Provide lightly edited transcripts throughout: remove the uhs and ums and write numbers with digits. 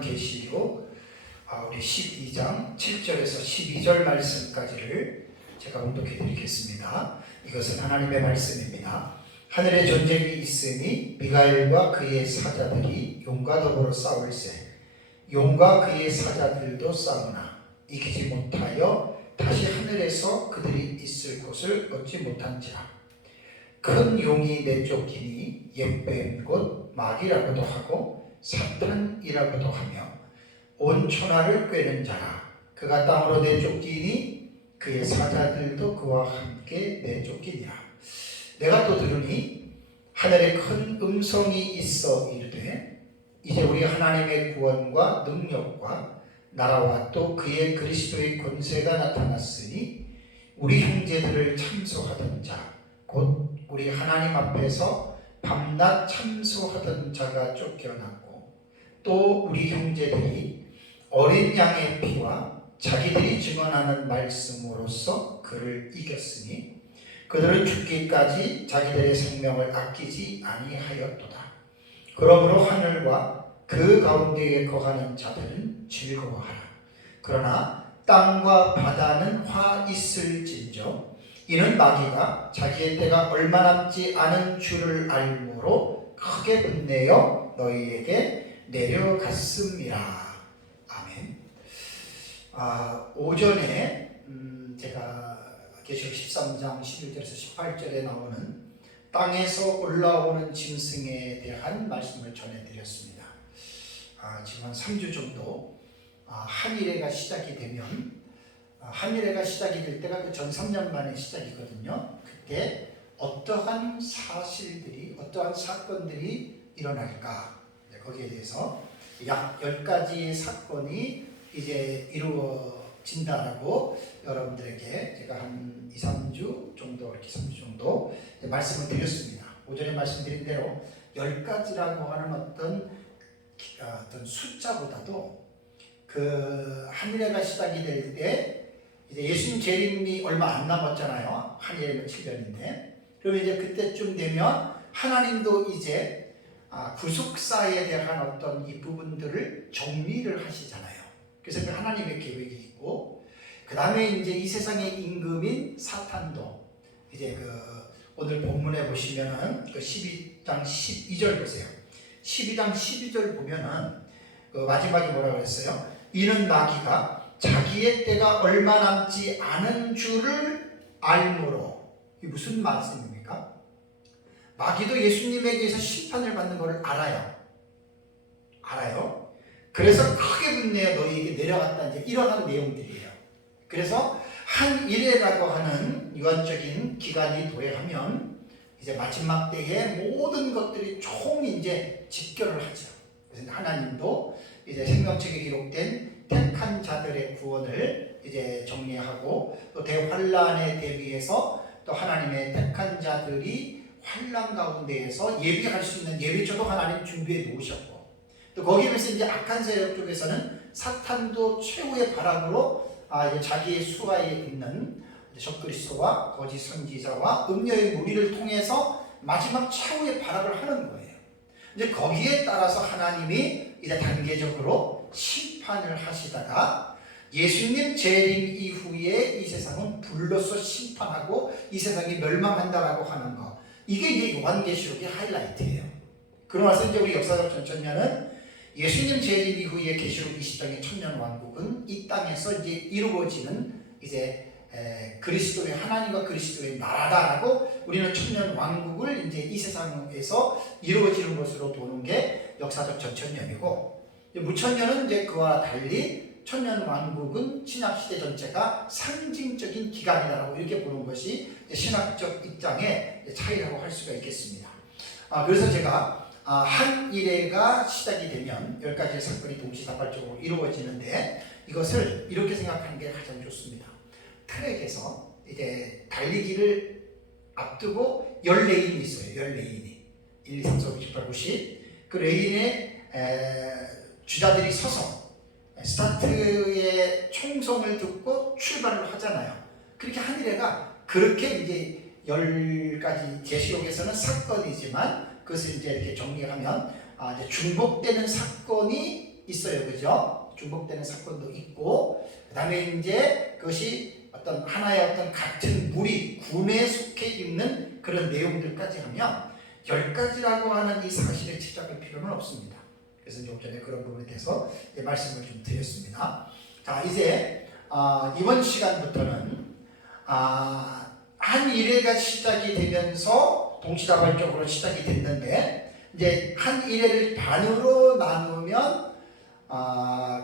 계시록 우리 12장 7절에서 12절 말씀까지를 제가 봉독해 드리겠습니다. 이것은 하나님의 말씀입니다. 하늘에 전쟁이 있으니 미가엘과 그의 사자들이 용과 더불어 싸울세. 용과 그의 사자들도 싸우나 이기지 못하여 다시 하늘에서 그들이 있을 곳을 얻지 못한지라. 큰 용이 내쫓기니 옛뱀 곧 마귀라고도 하고 사탄이라고도 하며 온 천하를 꿰는 자라. 그가 땅으로 내쫓기니 그의 사자들도 그와 함께 내쫓기니라. 내가 또 들으니 하늘에 큰 음성이 있어 이르되 이제 우리 하나님의 구원과 능력과 나라와 또 그의 그리스도의 권세가 나타났으니 우리 형제들을 참소하던 자 곧 우리 하나님 앞에서 밤낮 참소하던 자가 쫓겨났고 또 우리 형제들이 어린 양의 피와 자기들이 증언하는 말씀으로써 그를 이겼으니 그들은 죽기까지 자기들의 생명을 아끼지 아니하였도다. 그러므로 하늘과 그 가운데에 거하는 자들은 즐거워하라. 그러나 땅과 바다는 화 있을진저 이는 마귀가 자기의 때가 얼마 남지 않은 줄을 알므로 크게 분내어 너희에게 내려갔음이라. 아멘. 오전에 제가 계시록 13장 11절에서 18절에 나오는 땅에서 올라오는 짐승에 대한 말씀을 전해드렸습니다. 지금 한 3주 정도 한일회가 시작이 되면 한일회가 시작이 될 때가 그 전 3년 만에 시작이거든요. 그때 어떠한 사실들이 어떠한 사건들이 일어날까, 거기에 대해서 약 10가지의 사건이 이제 이루어진다라고 여러분들에게 제가 한 2, 3주 정도, 이렇게 3주 정도 말씀을 드렸습니다. 오전에 말씀드린 대로 10가지라고 하는 어떤 숫자보다도 그 한일회가 시작이 될 때 이제 예수님 재림이 얼마 안 남았잖아요. 한일회는 7년인데. 그러면 이제 그때쯤 되면 하나님도 이제 구속사에 대한 어떤 이 부분들을 정리를 하시잖아요. 그래서 그 하나님의 계획이 있고, 그 다음에 이제 이 세상의 임금인 사탄도 이제 오늘 본문에 보시면은 그 12장 12절 보세요. 12장 12절 보면은 그 마지막에 뭐라 그랬어요? 이는 마귀가 자기의 때가 얼마 남지 않은 줄을 알므로. 이게 무슨 말씀입니까? 마귀도 예수님에게서 심판을 받는 것을 알아요. 그래서 크게 분내어 너희에게 내려갔다, 이제 이러한 내용들이에요. 그래서 한 일회라고 하는 유한적인 기간이 도래하면 이제 마지막 때에 모든 것들이 총 이제 집결을 하죠. 그래서 하나님도 이제 생명책에 기록된 택한 자들의 구원을 이제 정리하고 또 대환란에 대비해서 또 하나님의 택한 자들이 환란 가운데에서 예비할 수 있는 예비처도 하나님 준비해 놓으셨고, 또 거기에 비해서 이제 악한 세력 쪽에서는 사탄도 최후의 발악으로 이제 자기의 수하에 있는 적그리스도와 거짓 선지자와 음녀의 무리를 통해서 마지막 최후의 발악을 하는 거예요. 이제 거기에 따라서 하나님이 이제 단계적으로 심판을 하시다가 예수님 재림 이후에 이 세상은 불로서 심판하고 이 세상이 멸망한다라고 하는 거, 이게 이제 요한계시록의 하이라이트예요. 그러고 나서 이제 우리 역사적 전천년은 예수님 재림 이후에 계시록 20장의 천년 왕국은 이 땅에서 이제 이루어지는 이제 그리스도의 하나님과 그리스도의 나라다라고 우리는 천년 왕국을 이제 이 세상에서 이루어지는 것으로 보는 게 역사적 전천년이고, 무천년은 이제 그와 달리 천년 왕국은 신약 시대 전체가 상징적인 기간이다라고 이렇게 보는 것이 신학적 입장의 차이라고 할 수가 있겠습니다. 그래서 제가 한 일회가 시작이 되면 10가지의 사건이 동시다발적으로 이루어지는데 이것을 이렇게 생각하는 게 가장 좋습니다. 트랙에서 이제 달리기를 앞두고 10레인이 있어요. 10레인이 1, 2, 3, 4, 5, 6, 7, 8, 90. 그 레인에 주자들이 서서 스타트의 총성을 듣고 출발을 하잖아요. 그렇게 한일회가 그렇게 이제 10가지 계시록에서는 사건이지만 그것을 이제 이렇게 정리하면 이제 중복되는 사건이 있어요. 그죠? 중복되는 사건도 있고, 그 다음에 이제 그것이 어떤 하나의 어떤 같은 무리, 군에 속해 있는 그런 내용들까지 하면 10가지라고 하는 이 사실에 집착할 필요는 없습니다. 그래서 좀 전에 그런 부분에 대해서 말씀을 좀 드렸습니다. 자, 이제 이번 시간부터는 한 일회가 시작이 되면서 동시다발적으로 시작이 됐는데, 이제 한 일회를 반으로 나누면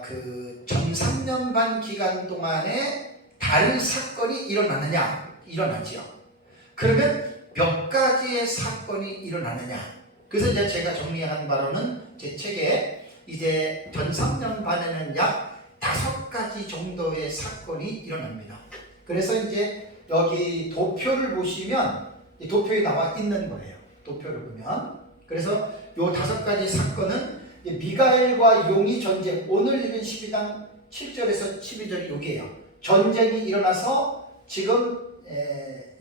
그 정3년반 기간 동안에 다른 사건이 일어나지요. 그러면 몇 가지의 사건이 일어나느냐? 그래서 이제 제가 정리한 바로는 제 책에 이제 전3년 반에는 약 5가지 정도의 사건이 일어납니다. 그래서 이제 여기 도표를 보시면 이 도표에 나와 있는 거예요. 도표를 보면. 그래서 요 5가지 사건은 미가엘과 용의 전쟁, 오늘 읽은 12장 7절에서 12절 요게요. 전쟁이 일어나서 지금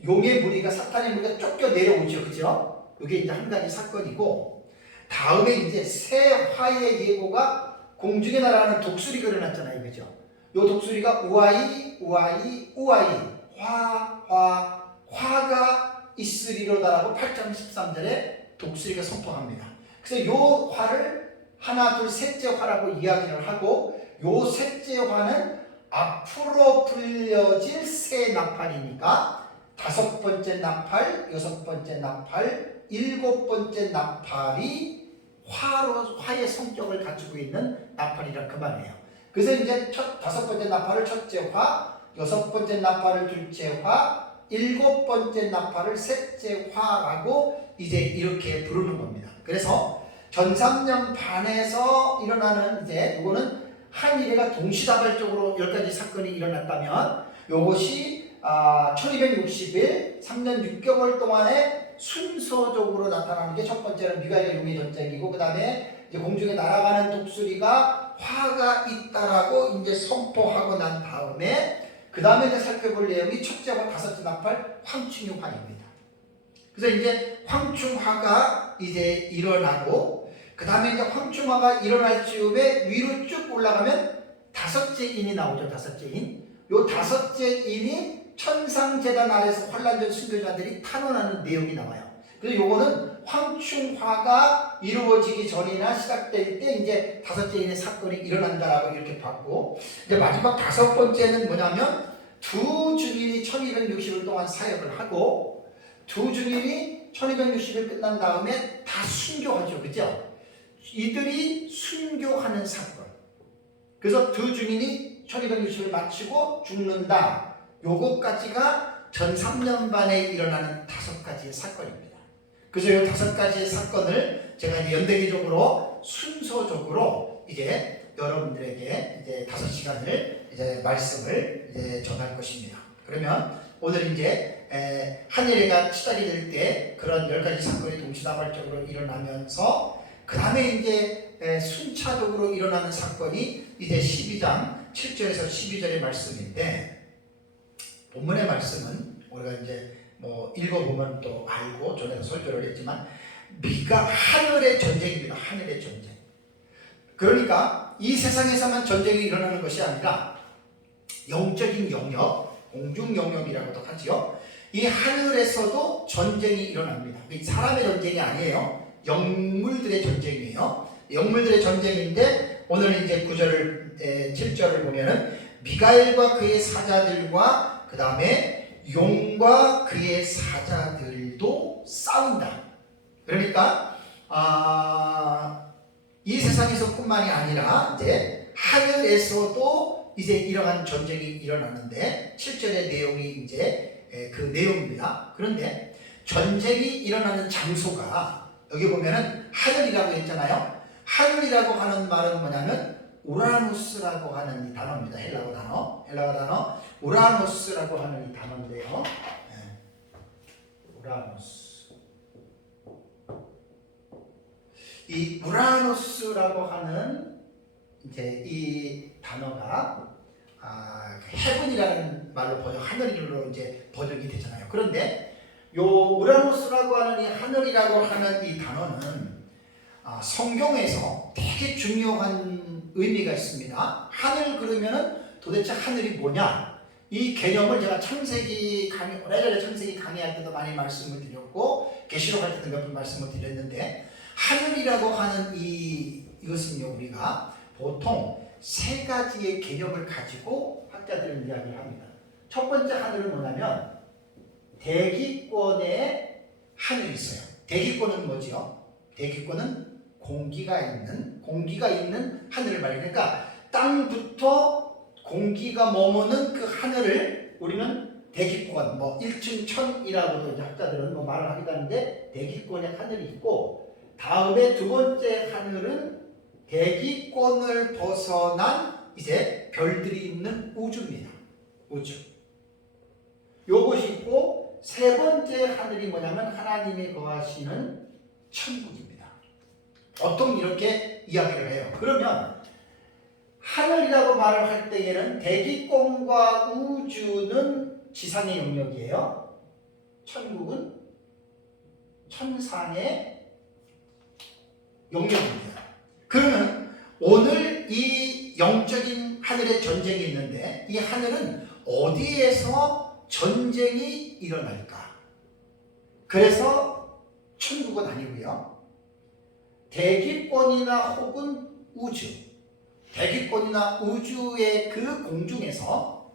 용의 무리가, 사탄의 무리가 쫓겨 내려오죠. 그죠? 이게 이제 한 가지 사건이고, 다음에 이제 새 화의 예고가 공중에 날아가는 독수리가 일어났잖아요. 그죠? 요 독수리가 우아이, 우아이, 우아이, 화가 있으리로다라고 8장 13절에 독수리가 선포합니다. 그래서 요 화를 하나, 둘, 셋째 화라고 이야기를 하고, 요 셋째 화는 앞으로 불려질 새 나팔이니까 5번째 나팔, 6번째 나팔, 7번째 나팔이 화의 성격을 가지고 있는 나팔이라 그 말이에요. 그래서 이제 5번째 나팔을 첫째 화, 6번째 나팔을 둘째 화, 7번째 나팔을 셋째 화라고 이제 이렇게 부르는 겁니다. 그래서 전3년 반에서 일어나는 이제 이거는 한 일회가 동시다발적으로 10가지 사건이 일어났다면, 요것이 1260일 3년 6개월 동안에 순서적으로 나타나는 게 첫 번째는 미가엘과 용의 전쟁이고, 그 다음에 이제 공중에 날아가는 독수리가 화가 있다라고 이제 선포하고 난 다음에, 그 다음에 이제 살펴볼 내용이 첫째와 5째 나팔 황충화입니다. 그래서 이제 황충화가 이제 일어나고, 그 다음에 이제 황충화가 일어날 즈음에 위로 쭉 올라가면 5째 인이 나오죠. 5째 인. 요 5째 인이 천상재단 아래서 환란전 순교자들이 탄원하는 내용이 나와요. 그래서 요거는 황충화가 이루어지기 전이나 시작될 때 이제 5째 인의 사건이 일어난다라고 이렇게 봤고, 이제 마지막 5번째는 뭐냐면 두 증인이 1260일 동안 사역을 하고, 두 증인이 1260일 끝난 다음에 다 순교하죠. 그죠? 이들이 순교하는 사건. 그래서 두 증인이 1260을 마치고 죽는다. 요것까지가 전3년 반에 일어나는 5가지의 사건입니다. 그래서 이 5가지의 사건을 제가 이제 연대기적으로 순서적으로 이제 여러분들에게 이제 5시간을 이제 말씀을 이제 전할 것입니다. 그러면 오늘 이제 한 일회가 시작이 될 때 그런 10가지 사건이 동시다발적으로 일어나면서, 그 다음에 이제 순차적으로 일어나는 사건이 이제 12장 7절에서 12절의 말씀인데, 본문의 말씀은 우리가 이제 뭐 읽어보면 또 알고 전에도 설교를 했지만, 미가 하늘의 전쟁입니다. 하늘의 전쟁. 그러니까 이 세상에서만 전쟁이 일어나는 것이 아니라 영적인 영역, 공중 영역이라고도 하지요. 이 하늘에서도 전쟁이 일어납니다. 사람의 전쟁이 아니에요. 영물들의 전쟁이에요. 영물들의 전쟁인데, 오늘 이제 9절을 7절을 보면은 미가엘과 그의 사자들과 그 다음에 용과 그의 사자들도 싸운다. 그러니까 이 세상에서뿐만이 아니라 이제 하늘에서도 이제 이러한 전쟁이 일어나는데, 7절의 내용이 이제 그 내용입니다. 그런데 전쟁이 일어나는 장소가 여기 보면은 하늘이라고 했잖아요. 하늘이라고 하는 말은 뭐냐면 우라노스라고 하는 이 단어입니다. 헬라어 단어 우라노스라고 하는 이 단어인데요. 우라노스. 이 우라노스라고 하는 이제 이 단어가 헤븐이라는 말로 하늘로 이제 번역이 되잖아요. 그런데 요 우라노스라고 하는 이 하늘이라고 하는 이 단어는 성경에서 되게 중요한 의미가 있습니다. 하늘 그러면은 도대체 하늘이 뭐냐? 이 개념을 제가 창세기 강의, 오래전에 창세기 강의할 때도 많이 말씀을 드렸고 계시록 할 때도 몇 번 말씀을 드렸는데, 하늘이라고 하는 이것은요, 우리가 보통 세 가지의 개념을 가지고 학자들은 이야기를 합니다. 첫 번째 하늘은 뭐냐면 대기권에 하늘이 있어요. 대기권은 뭐지요? 대기권은 공기가 있는 하늘을 말해요. 그러니까 땅부터 공기가 머무는 그 하늘을 우리는 대기권, 뭐 1층 천이라고도 이제 학자들은 뭐 말을 하기도 하는데, 대기권에 하늘이 있고, 다음에 두 번째 하늘은 대기권을 벗어난 이제 별들이 있는 우주입니다. 우주. 요것이 있고, 세 번째 하늘이 뭐냐면 하나님이 거하시는 천국입니다. 보통 이렇게 이야기를 해요. 그러면 하늘이라고 말을 할 때에는 대기권과 우주는 지상의 영역이에요. 천국은 천상의 영역입니다. 그러면 오늘 이 영적인 하늘의 전쟁이 있는데, 이 하늘은 어디에서 전쟁이 일어날까? 그래서 천국은 아니고요, 대기권이나 혹은 우주, 대기권이나 우주의 그 공중에서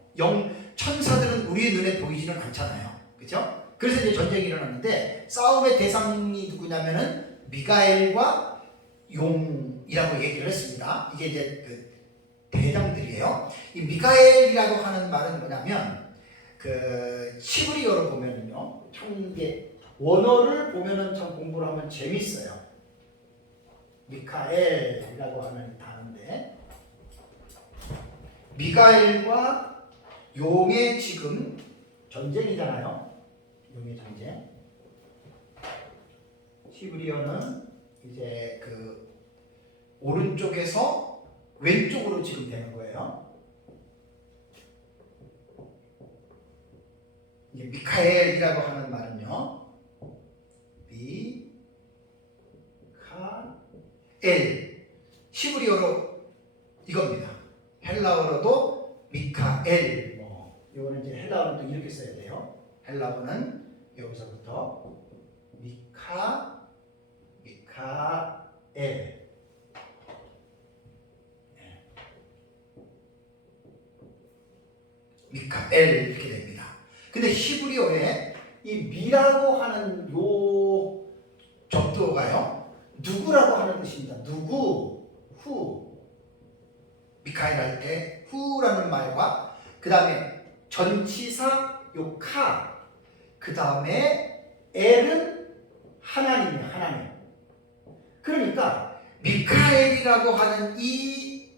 천사들은 우리의 눈에 보이지는 않잖아요. 그죠? 그래서 이제 전쟁이 일어났는데, 싸움의 대상이 누구냐면은 미가엘과 용이라고 얘기를 했습니다. 이게 이제 그 대장들이에요. 이 미가엘이라고 하는 말은 뭐냐면, 그 히브리어로 보면은요, 참 이게 원어를 보면은 참 공부를 하면 재밌어요. 미카엘이라고 하는 단어인데, 미가엘과 용의 지금 전쟁이잖아요. 용의 전쟁. 히브리어는 이제 그 오른쪽에서 왼쪽으로 지금 되는 거예요. 이제 미카엘이라고 하는 말은요, 미카엘, 히브리어로 이겁니다. 헬라어로도 미카엘, 이거는 이제 헬라어는 또 이렇게 써야 돼요. 헬라어는 여기서부터 미카엘. 미카엘 이렇게 됩니다. 근데 히브리어에 이 미라고 하는 요 접두어가요, 누구라고 하는 뜻입니다. 누구, 후. 미카엘 할 때 후라는 말과 그 다음에 전치사 요 카, 그 다음에 엘은 하나님이에요. 하나님. 그러니까 미카엘이라고 하는 이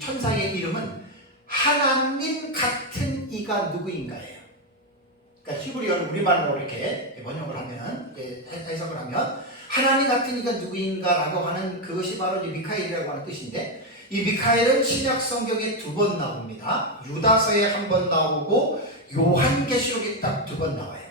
천사의 이름은 하나님 같은 이가 누구인가예요. 그러니까 히브리어를 우리말로 이렇게 번역을 하면, 해석을 하면 하나님 같은 이가 누구인가라고 하는 그것이 바로 이제 미카엘이라고 하는 뜻인데, 이 미카엘은 신약 성경에 2번 나옵니다. 유다서에 1번 나오고 요한계시록에 딱 2번 나와요.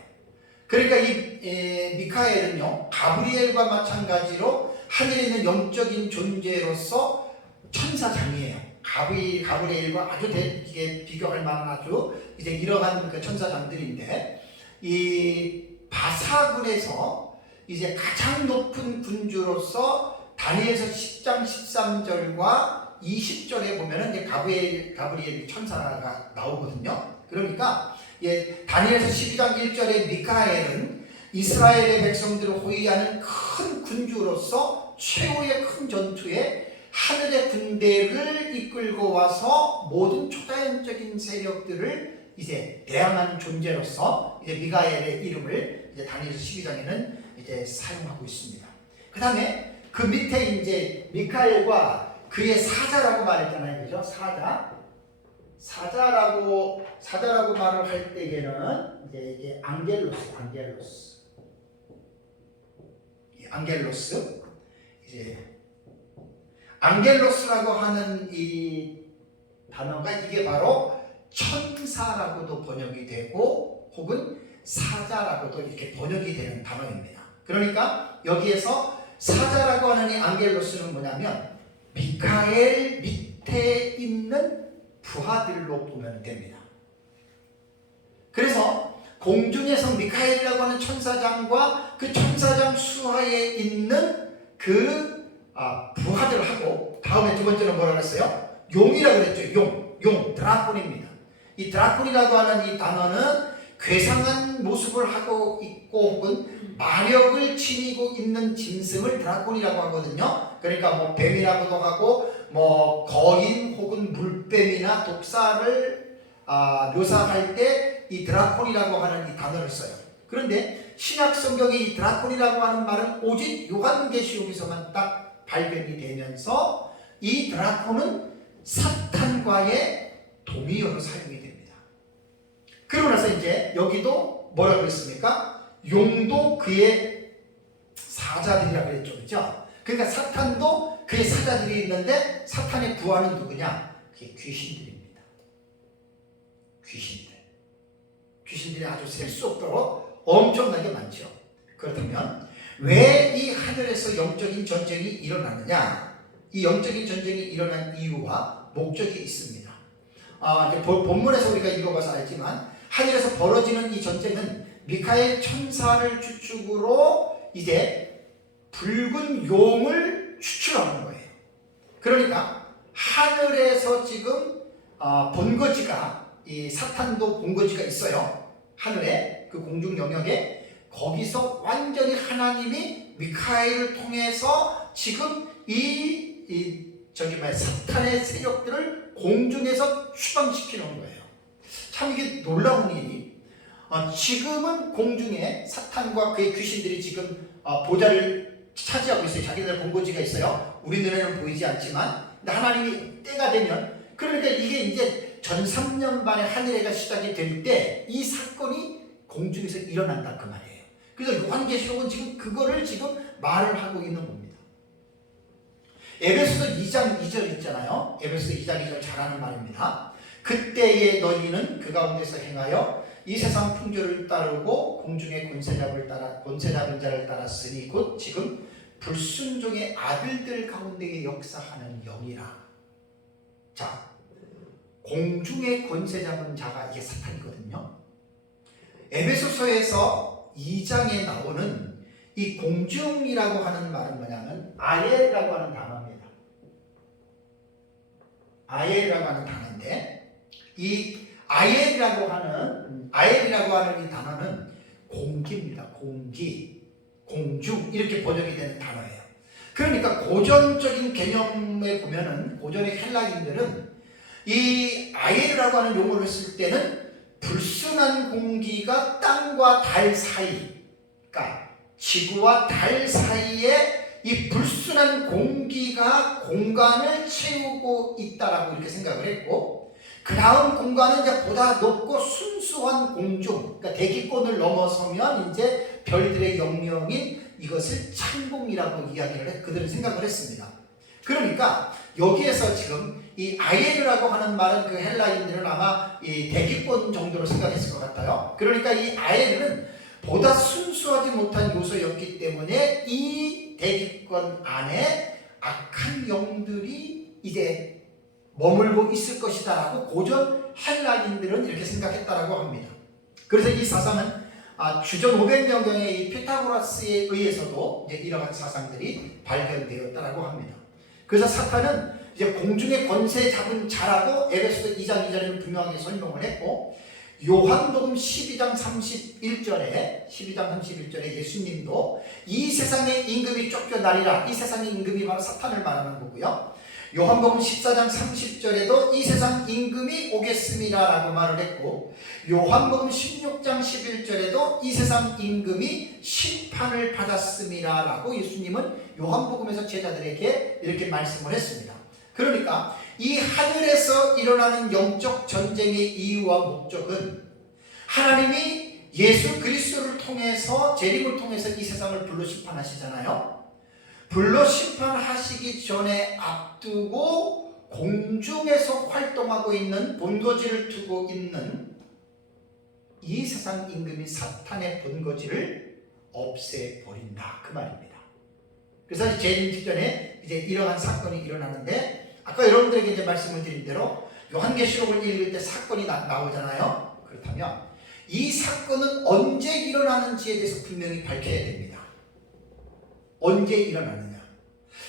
그러니까 이 미카엘은요, 가브리엘과 마찬가지로 하늘에 있는 영적인 존재로서 천사장이에요. 가브리엘과 아주 이게 비교할 만한 아주 이제 이러한 그 천사장들인데, 이 바사군에서 이제 가장 높은 군주로서 다니엘서 10장 13절과 20절에 보면은 이제 가브리엘 천사가 나오거든요. 그러니까 다니엘서 12장 1절에 미카엘은 이스라엘의 백성들을 호위하는 큰 군주로서 최후의 큰 전투에 하늘의 군대를 이끌고 와서 모든 초자연적인 세력들을 이제 대항하는 존재로서 이제 미카엘의 이름을 이제 다니엘서 12장에는 이제 사용하고 있습니다. 그 다음에 그 밑에 이제 미카엘과 그의 사자라고 말했잖아요. 그죠? 사자라고 말을 할 때에는 이제 안겔로스. 이제 안겔로스라고 하는 이 단어가 이게 바로 천사라고도 번역이 되고 혹은 사자라고도 이렇게 번역이 되는 단어입니다. 그러니까 여기에서 사자라고 하는 이 안겔로스는 뭐냐면 미카엘 밑에 있는 부하들로 보면 됩니다. 그래서 공중에서 미카엘이라고 하는 천사장과 그 천사장 수하에 있는 그 부하들하고, 다음에 두 번째는 뭐라 그랬어요? 용이라고 그랬죠. 용, 드라콘입니다. 이 드라콘이라고 하는 이 단어는 괴상한 모습을 하고 있고 혹은 마력을 지니고 있는 짐승을 드라콘이라고 하거든요. 그러니까 뭐 뱀이라고도 하고 뭐 거인 혹은 물뱀이나 독사를 묘사할 때 이 드라콘이라고 하는 이 단어를 써요. 그런데 신약 성경에 이 드라콘이라고 하는 말은 오직 요한계시록에서만 딱 발견이 되면서 이 드라콘은 사탄과의 동의어로 사용이 됩니다. 그러고 나서 이제 여기도 뭐라고 했습니까? 용도 그의 사자들이라고 그랬죠. 그렇죠? 그러니까 사탄도 그의 사자들이 있는데 사탄의 부하는 누구냐? 그게 귀신들입니다. 귀신들이 아주 셀 수 없도록 엄청나게 많죠. 그렇다면 왜 이 하늘에서 영적인 전쟁이 일어나느냐? 이 영적인 전쟁이 일어난 이유와 목적이 있습니다. 이제 본문에서 우리가 읽어봐서 알지만 하늘에서 벌어지는 이 전쟁은 미카엘 천사를 주축으로 이제 붉은 용을 추출하는 거예요. 그러니까 하늘에서 지금 본거지가, 이 사탄도 본거지가 있어요. 하늘에 그 공중 영역에, 거기서 완전히 하나님이 미카엘을 통해서 지금 사탄의 세력들을 공중에서 추방시키는 거예요. 참 이게 놀라운 일이, 지금은 공중에 사탄과 그의 귀신들이 지금 보좌를 차지하고 있어요. 자기들 본거지가 있어요. 우리 눈에는 보이지 않지만, 근데 하나님이 때가 되면, 그러니까 이게 이제 전 3년 반의 하늘해가 시작이 될 때 이 사건이 공중에서 일어난다 그 말이에요. 그래서 요한계시록은 지금 그거를 지금 말을 하고 있는 겁니다. 에베소서 2장 2절 있잖아요. 에베소서 2장 2절 잘하는 말입니다. 그때에 너희는 그 가운데서 행하여 이 세상 풍조를 따르고 공중의 권세 잡은 자를 따랐으니 곧 지금 불순종의 아들들 가운데에 역사하는 영이라. 자, 공중의 권세 잡은 자가 이게 사탄이거든요. 에베소서에서 2장에 나오는 이 공중이라고 하는 말은 뭐냐면 아엘이라고 하는 단어입니다. 아엘이라고 하는 단어인데, 이 아엘이라고 하는 이 단어는 공기입니다. 공중 이렇게 번역이 되는 단어예요. 그러니까 고전적인 개념에 보면은, 고전의 헬라인들은 이 아엘이라고 하는 용어를 쓸 때는 불순한 공기가 땅과 달 사이, 그러니까 지구와 달 사이에 이 불순한 공기가 공간을 채우고 있다라고 이렇게 생각을 했고, 그 다음 공간은 이제 보다 높고 순수한 공중, 그러니까 대기권을 넘어서면 이제 별들의 영역인 이것을 창공이라고 그들은 생각을 했습니다. 그러니까 여기에서 지금 이 아엘이라고 하는 말은 그 헬라인들은 아마 이 대기권 정도로 생각했을 것 같아요. 그러니까 이 아엘은 보다 순수하지 못한 요소였기 때문에 이 대기권 안에 악한 영들이 이제 머물고 있을 것이다라고 고전 헬라인들은 이렇게 생각했다라고 합니다. 그래서 이 사상은 주전 500년경의 이 피타고라스에 의해서도 이제 이러한 사상들이 발견되었다라고 합니다. 그래서 사탄은 이제 공중의 권세 잡은 자라고 에베소서 2장 2절에는 분명하게 설명을 했고, 요한복음 12장 31절에 예수님도 이 세상의 임금이 쫓겨나리라, 이 세상의 임금이 바로 사탄을 말하는 거고요. 요한복음 14장 30절에도 이 세상 임금이 오겠습니다라고 말을 했고, 요한복음 16장 11절에도 이 세상 임금이 심판을 받았습니다라고 예수님은 요한복음에서 제자들에게 이렇게 말씀을 했습니다. 그러니까 이 하늘에서 일어나는 영적 전쟁의 이유와 목적은 하나님이 예수 그리스도를 통해서, 재림을 통해서 이 세상을 불로 심판하시잖아요. 불로 심판하시기 전에 앞두고 공중에서 활동하고 있는, 본거지를 두고 있는 이 세상 임금인 사탄의 본거지를 없애버린다 그 말입니다. 그래서 재림 직전에 이제 이러한 사건이 일어나는데 아까 여러분들에게 이제 말씀을 드린 대로 요한계시록을 읽을 때 사건이 나오잖아요. 그렇다면 이 사건은 언제 일어나는지에 대해서 분명히 밝혀야 됩니다. 언제 일어나느냐.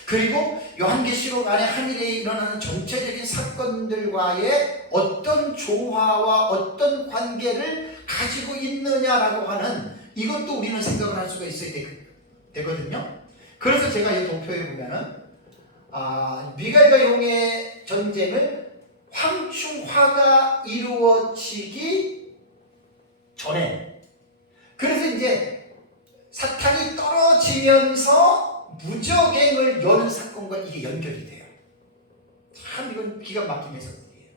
그리고 요한계시록 안에 하늘에 일어나는 전체적인 사건들과의 어떤 조화와 어떤 관계를 가지고 있느냐라고 하는 이것도 우리는 생각을 할 수가 있어야 되거든요. 그래서 제가 이 도표에 보면은 미갈과 용의 전쟁을 황충화가 이루어지기 전에, 그래서 이제 사탄이 떨어지면서 무적행을 여는 사건과 이게 연결이 돼요. 참 이건 기가 막힌 해석이에요.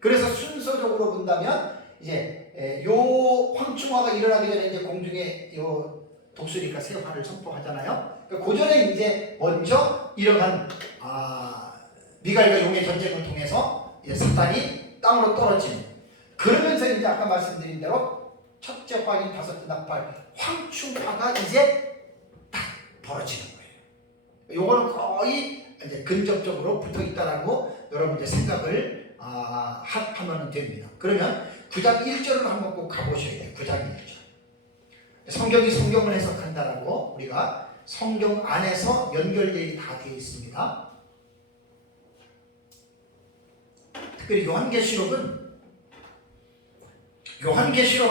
그래서 순서적으로 본다면 이제 요 황충화가 일어나기 전에 이제 공중에 요 독수리가 새 활을 선포하잖아요. 그 전에 이제 먼저 이러한 미갈과 용의 전쟁을 통해서 이제 사탄이 땅으로 떨어지는, 그러면서 이제 아까 말씀드린 대로 첫째 확인, 다섯째 나팔, 황충화가 이제 딱 벌어지는 거예요. 요거는 거의 이제 근접적으로 붙어 있다라고 여러분 이제 생각을 하면 됩니다. 그러면 9장 1절을 한번 꼭 가보셔야 돼요. 9장 1절. 성경이 성경을 해석한다라고 우리가 성경 안에서 연결되어 다 되어 있습니다. 특별히 요한계시록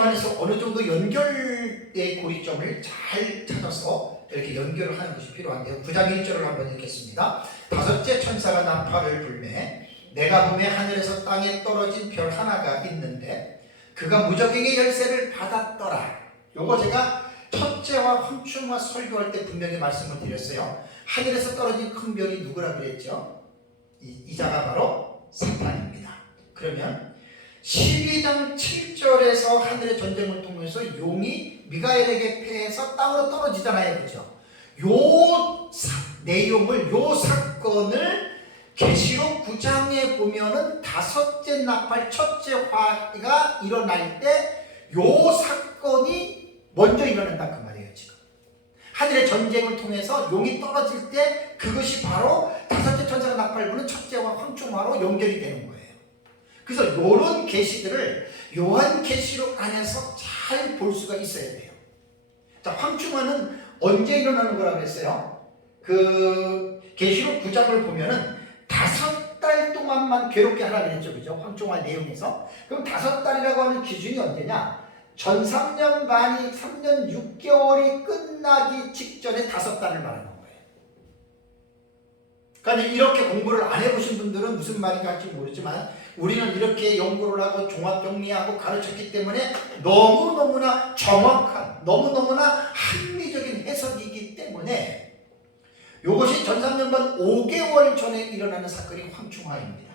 안에서 어느 정도 연결의 고리점을 잘 찾아서 이렇게 연결을 하는 것이 필요한데요. 9장 1절을 한번 읽겠습니다. 다섯째 천사가 나팔을 불매 내가 보매 하늘에서 땅에 떨어진 별 하나가 있는데 그가 무적행의 열쇠를 받았더라. 요거 제가 첫째와 황충화 설교할 때 분명히 말씀을 드렸어요. 하늘에서 떨어진 큰 별이 누구라 그랬죠? 이 자가 바로 사탄입니다. 그러면 12장 7절에서 하늘의 전쟁을 통해서 용이 미가엘에게 패해서 땅으로 떨어지잖아요. 그죠? 요 내용을, 요 사건을 계시록 9장에 보면은 다섯째 나팔 첫째 화가 일어날 때 요 사건이 먼저 일어난다 그 말이에요. 지금 하늘의 전쟁을 통해서 용이 떨어질 때 그것이 바로 다섯째 천사가 나팔 부는 첫째와 황충화로 연결이 되는 거예요. 그래서 이런 계시들을 요한계시록 안에서 잘 볼 수가 있어야 돼요. 자, 황충화는 언제 일어나는 거라고 했어요? 그 계시록 9장을 보면은 5달 동안만 괴롭게 하라 그랬죠. 그죠? 황충화 내용에서. 그럼 5달이라고 하는 기준이 언제냐? 전 3년 반이 3년 6개월이 끝나기 직전에 5달을 말하는 거예요. 그러니까 이렇게 공부를 안 해보신 분들은 무슨 말인지 할지 모르지만 우리는 이렇게 연구를 하고 종합정리하고 가르쳤기 때문에 너무너무나 정확한, 너무너무나 합리적인 해석이기 때문에 이것이 전 3년 반 5개월 전에 일어나는 사건이 황충화입니다.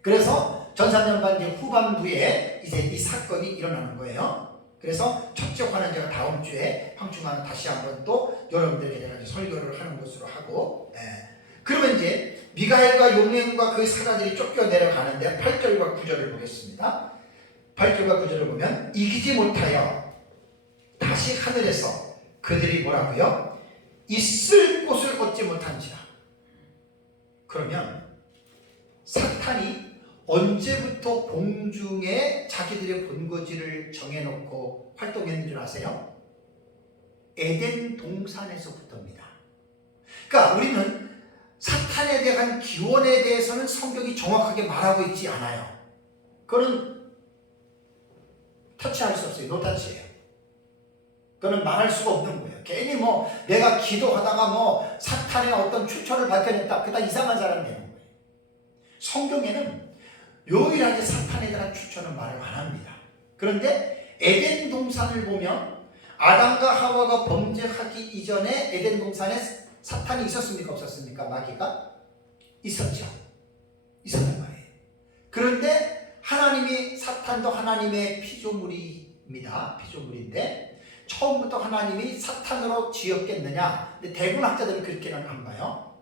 그래서 전 3년 반 후반부에 이제 이 사건이 일어나는 거예요. 그래서 첫째 화는 제가 다음 주에, 황충화는 다시 한번 또 여러분들에게 제가 설교를 하는 것으로 하고, 그러면 이제 미가엘과 용행과 그 사자들이 쫓겨 내려가는데 8절과 9절을 보겠습니다. 8절과 9절을 보면 이기지 못하여 다시 하늘에서 그들이 뭐라고요? 있을 곳을 얻지 못한지라. 그러면 사탄이 언제부터 공중에 자기들의 본거지를 정해놓고 활동했는 줄 아세요? 에덴 동산에서부터입니다. 그러니까 우리는 사탄에 대한 기원에 대해서는 성경이 정확하게 말하고 있지 않아요. 그거는 터치할 수 없어요. 노타치예요. 그거는 말할 수가 없는 거예요. 괜히 내가 기도하다가 사탄의 어떤 추천을 발견했다. 그다 이상한 사람 되는 거예요. 성경에는 유일하게 사탄에 대한 추천은 말을 안 합니다. 그런데 에덴 동산을 보면 아담과 하와가 범죄하기 이전에 에덴 동산에 사탄이 있었습니까? 없었습니까? 마귀가? 있었죠. 있었단 말이에요. 그런데 하나님이, 사탄도 하나님의 피조물입니다. 피조물인데 처음부터 하나님이 사탄으로 지었겠느냐? 근데 대부분 학자들은 그렇게는 안 봐요.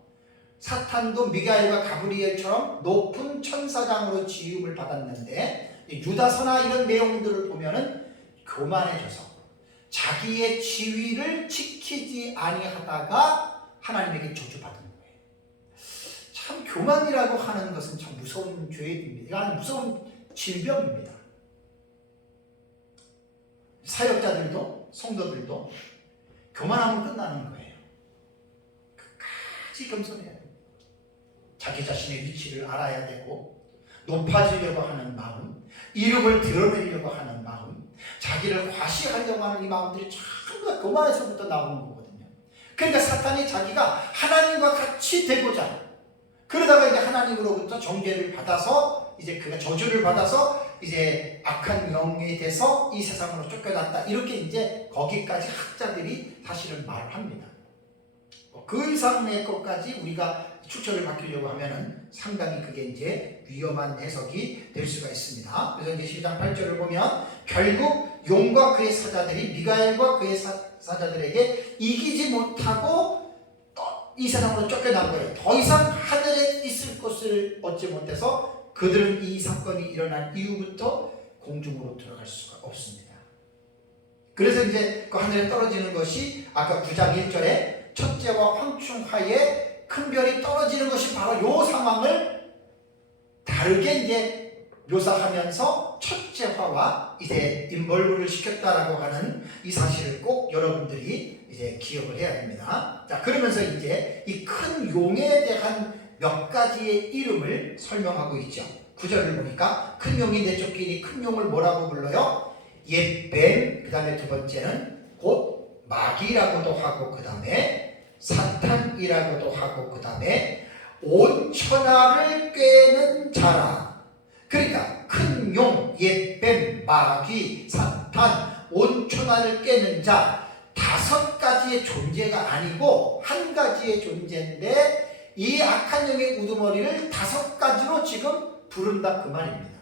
사탄도 미가엘과 가브리엘처럼 높은 천사장으로 지음을 받았는데 유다서나 이런 내용들을 보면은 교만해져서 자기의 지위를 지키지 아니하다가 하나님에게 저주받은 거예요. 참 교만이라고 하는 것은 참 무서운 죄입니다. 이거는 무서운 질병입니다. 사역자들도 성도들도 교만하면 끝나는 거예요. 끝까지 겸손해야 돼요. 자기 자신의 위치를 알아야 되고 높아지려고 하는 마음, 이름을 드러내려고 하는 마음, 자기를 과시하려고 하는 이 마음들이 전부 다 교만에서부터 나오는 거거든요. 그러니까 사탄이 자기가 하나님과 같이 되고자 그러다가 이제 하나님으로부터 정죄를 받아서 이제 그가 저주를 받아서 이제 악한 영이 돼서 이 세상으로 쫓겨났다. 이렇게 이제 거기까지 학자들이 사실은 말을 합니다. 그 이상의 것까지 우리가 추천을 받기려고 하면은 상당히 그게 이제 위험한 해석이 될 수가 있습니다. 그래서 이제 12장 8절을 보면 결국 용과 그의 사자들이 미가엘과 그의 사자들에게 이기지 못하고 이 세상으로 쫓겨난 거예요. 더 이상 하늘에 있을 것을 얻지 못해서 그들은 이 사건이 일어난 이후부터 공중으로 들어갈 수가 없습니다. 그래서 이제 그 하늘에 떨어지는 것이 아까 9장 1절에 첫째와 황충하에 큰 별이 떨어지는 것이 바로 이 상황을 다르게 이제 묘사하면서 첫째화와 이제 인벌브를 시켰다라고 하는 이 사실을 꼭 여러분들이 이제 기억을 해야 됩니다. 자, 그러면서 이제 이 큰 용에 대한 몇 가지의 이름을 설명하고 있죠. 9절을 보니까 큰 용이 내쫓기니 큰 용을 뭐라고 불러요? 옛뱀, 그 다음에 두 번째는 곧 마귀라고도 하고 그 다음에 사탄이라고도 하고 그 다음에 온 천하를 꿰는 자라. 그러니까 큰 용, 옛뱀, 마귀, 사탄, 온 천하를 꿰는 자, 다섯 가지의 존재가 아니고 한 가지의 존재인데 이 악한 영의 우두머리를 다섯 가지로 지금 부른다 그 말입니다.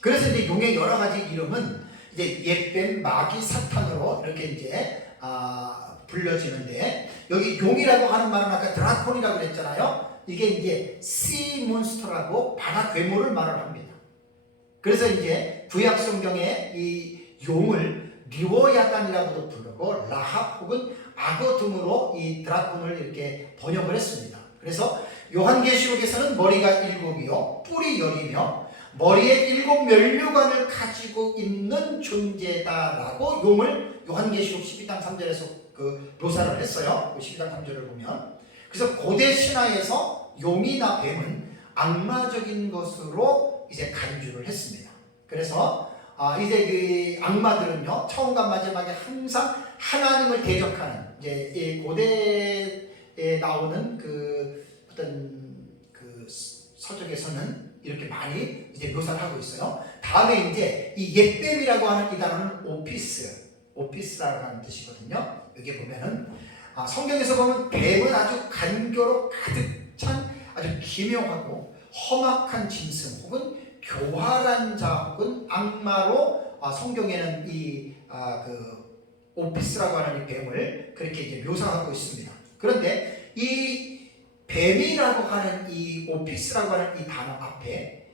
그래서 이제 용의 여러 가지 이름은 이제 옛뱀, 마귀, 사탄으로 이렇게 이제 불려지는데 여기 용이라고 하는 말은 아까 드라콘이라고 그랬잖아요. 이게 이제 씨 몬스터라고 바다 괴물을 말을 합니다. 그래서 이제 구약 성경에 이 용을 리워야단이라고도 부르고 라합 혹은 악어 등으로 이 드라콘을 이렇게 번역을 했습니다. 그래서 요한계시록에서는 머리가 7이요 뿔이 10이며 머리에 7 면류관을 가지고 있는 존재다라고 용을 요한계시록 12장 3절에서 그 묘사를 했어요. 12장 3절을 보면. 그래서 고대 신화에서 용이나 뱀은 악마적인 것으로 이제 간주를 했습니다. 그래서 이제 그 악마들은요 처음과 마지막에 항상 하나님을 대적하는 이제 이 고대에 나오는 그 어떤 그 서적에서는 이렇게 많이 이제 묘사를 하고 있어요. 다음에 이제 이 옛뱀이라고 하는 이 단어는 오피스라고 하는 뜻이거든요. 여기 보면은 성경에서 보면 뱀은 아주 간교로 가득 찬 아주 기묘하고 험악한 짐승 혹은 교활한 자 혹은 악마로 성경에는 이 그 오피스라고 하는 이 뱀을 그렇게 이제 묘사하고 있습니다. 그런데 이 뱀이라고 하는 이 오피스라고 하는 이 단어 앞에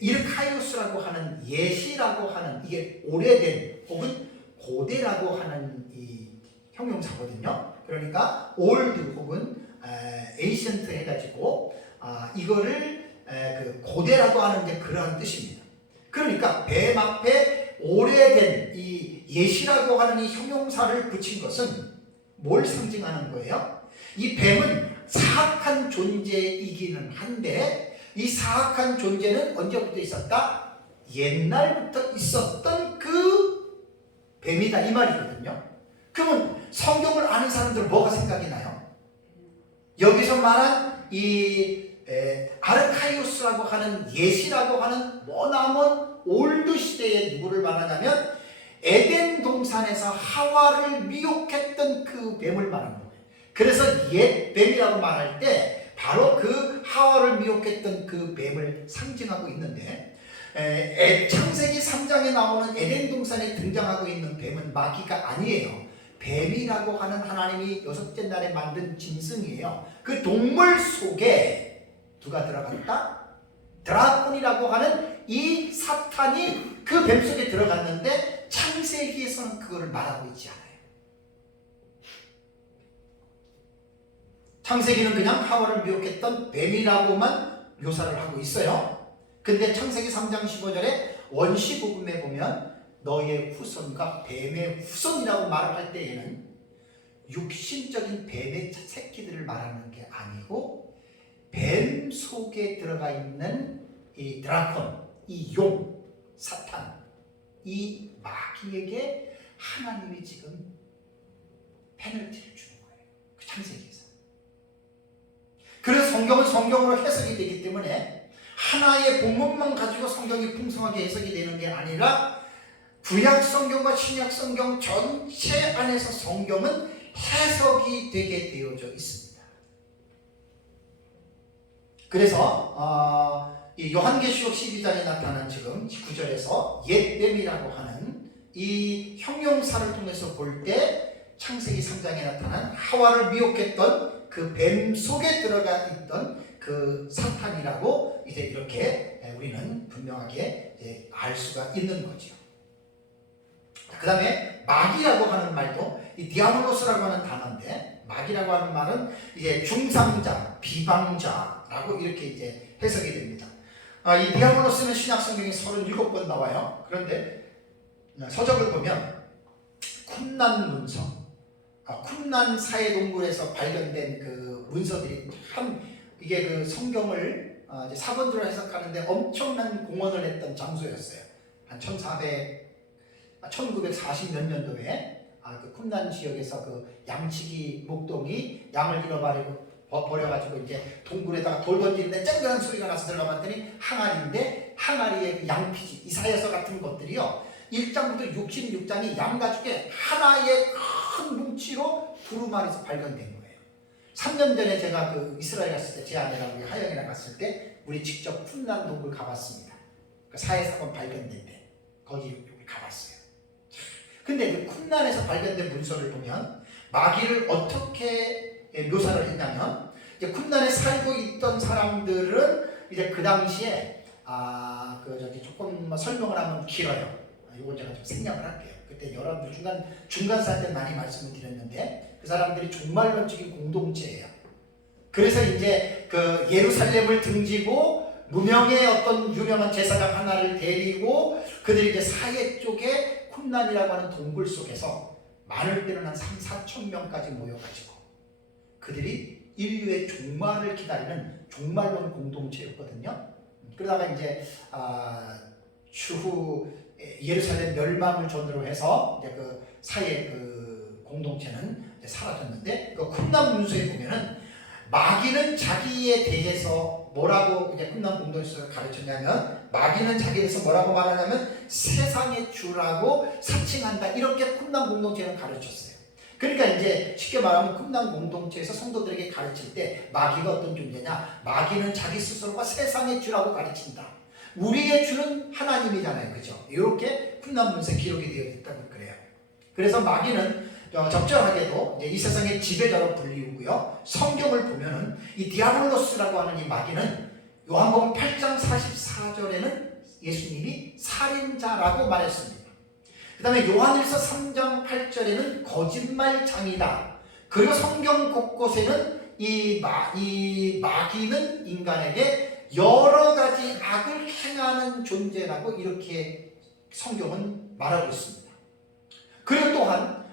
이르카이오스라고 하는 예시라고 하는 이게 오래된 혹은 고대라고 하는 이 형용사거든요. 그러니까 올드 혹은 에이션트 해가지고 이거를 그 고대라고 하는 게 그러한 뜻입니다. 그러니까 뱀 앞에 오래된 이 예시라고 하는 이 형용사를 붙인 것은 뭘 상징하는 거예요? 이 뱀은 사악한 존재이기는 한데 이 사악한 존재는 언제부터 있었다? 옛날부터 있었던 그 뱀이다 이 말이거든요. 그러면 성경을 아는 사람들은 뭐가 생각이 나요? 여기서 말한 이 아르카이오스라고 하는 예시라고 하는 머나먼 올드 시대에 누구를 말하냐면 에덴 동산에서 하와를 미혹했던 그 뱀을 말하는 거예요. 그래서 옛 뱀이라고 말할 때 바로 그 하와를 미혹했던 그 뱀을 상징하고 있는데 창세기 3장에 나오는 에덴 동산에 등장하고 있는 뱀은 마귀가 아니에요. 뱀이라고 하는 하나님이 여섯째 날에 만든 짐승이에요. 그 동물 속에 누가 들어갔다? 드라콘이라고 하는 이 사탄이 그 뱀 속에 들어갔는데 창세기에서는 그거를 말하고 있지 않아요. 창세기는 그냥 하와를 미혹했던 뱀이라고만 묘사를 하고 있어요. 근데 창세기 3장 15절에 원시복음에 보면 너의 후손과 뱀의 후손이라고 말할 때에는 육신적인 뱀의 새끼들을 말하는 게 아니고 뱀 속에 들어가 있는 이 드라콘, 이 용, 사탄, 이 마귀에게 하나님이 지금 페널티를 주는 거예요. 그 창세기에서. 그래서 성경은 성경으로 해석이 되기 때문에 하나의 본문만 가지고 성경이 풍성하게 해석이 되는 게 아니라 구약 성경과 신약 성경 전체 안에서 성경은 해석이 되게 되어져 있습니다. 그래서 이 요한계시록 12장에 나타난 지금 9절에서 옛뱀이라고 하는 이 형용사를 통해서 볼 때 창세기 3장에 나타난 하와를 미혹했던 그 뱀 속에 들어가 있던 그 사탄이라고 이제 이렇게 우리는 분명하게 알 수가 있는 거죠. 그 다음에 마귀라고 하는 말도 이 디아블로스라고 하는 단어인데, 마귀라고 하는 말은 이제 중상자, 비방자라고 이렇게 이제 해석이 됩니다. 이 디아블로스는 신약 성경에 37번 나와요. 그런데 서적을 보면 쿰난 문서, 쿰난 사해동굴에서 발견된 그 문서들이 참 이게 그 성경을 이제 사본주로 해석하는데 엄청난 공헌을 했던 장소였어요. 한 1940 몇 년도에 그 쿰난 지역에서 그 양치기 목동이 양을 잃어버리고 버려가지고 이제 동굴에다가 돌 던지는데 쨍그란 소리가 나서 들어가봤더니 항아리인데 항아리에 그 양피지, 이사야서 같은 것들이요 1장부터 66장이 양가죽의 하나의 큰 뭉치로 두루마리에서 발견된 거예요. 3년 전에 제가 그 이스라엘 갔을 때 제 아내랑 하영이랑 갔을 때 우리 직접 쿰난 동굴 가봤습니다. 그 사해사건 발견된 데 거기 가봤어요. 근데 그 쿰난에서 발견된 문서를 보면 마귀를 어떻게 묘사를 했냐면 이제 쿰난에 살고 있던 사람들은 이제 그 당시에 조금 설명을 하면 길어요. 이건 제가 좀 생략을 할게요. 그때 여러분들 중간 살 때 많이 말씀을 드렸는데 그 사람들이 종말론적인 공동체예요. 그래서 이제 그 예루살렘을 등지고 무명의 어떤 유명한 제사장 하나를 데리고 그들이 이제 사해 쪽에 쿰난이라고 하는 동굴 속에서 많을 때는 한 3,4천 명까지 모여가지고 그들이 인류의 종말을 기다리는 종말론 공동체였거든요. 그러다가 이제 추후 예루살렘 멸망을 전후로 해서 이제 그 사해 그 공동체는 이제 사라졌는데 그 쿰난 문서에 보면은 마귀는 자기에 대해서 뭐라고 이제 쿰난 공동체에서 가르쳤냐면 마귀는 자기에 대해서 뭐라고 말하냐면 세상의 주라고 사칭한다 이렇게 쿰난 공동체는 가르쳤어요. 그러니까 이제 쉽게 말하면 쿰난 공동체에서 성도들에게 가르칠 때 마귀가 어떤 존재냐, 마귀는 자기 스스로가 세상의 주라고 가르친다. 우리의 주는 하나님이잖아요, 그죠? 이렇게 쿰난 문서에 기록이 되어 있다고 그래요. 그래서 마귀는 적절하게도 이제 이 세상의 지배자로 불리우고요. 성경을 보면은 이 디아블로스라고 하는 이 마귀는 요한복음 8장 44절에는 예수님이 살인자라고 말했습니다. 그 다음에 요한일서 3장 8절에는 거짓말장이다. 그리고 성경 곳곳에는 이 마귀는 인간에게 여러 가지 악을 행하는 존재라고 이렇게 성경은 말하고 있습니다. 그리고 또한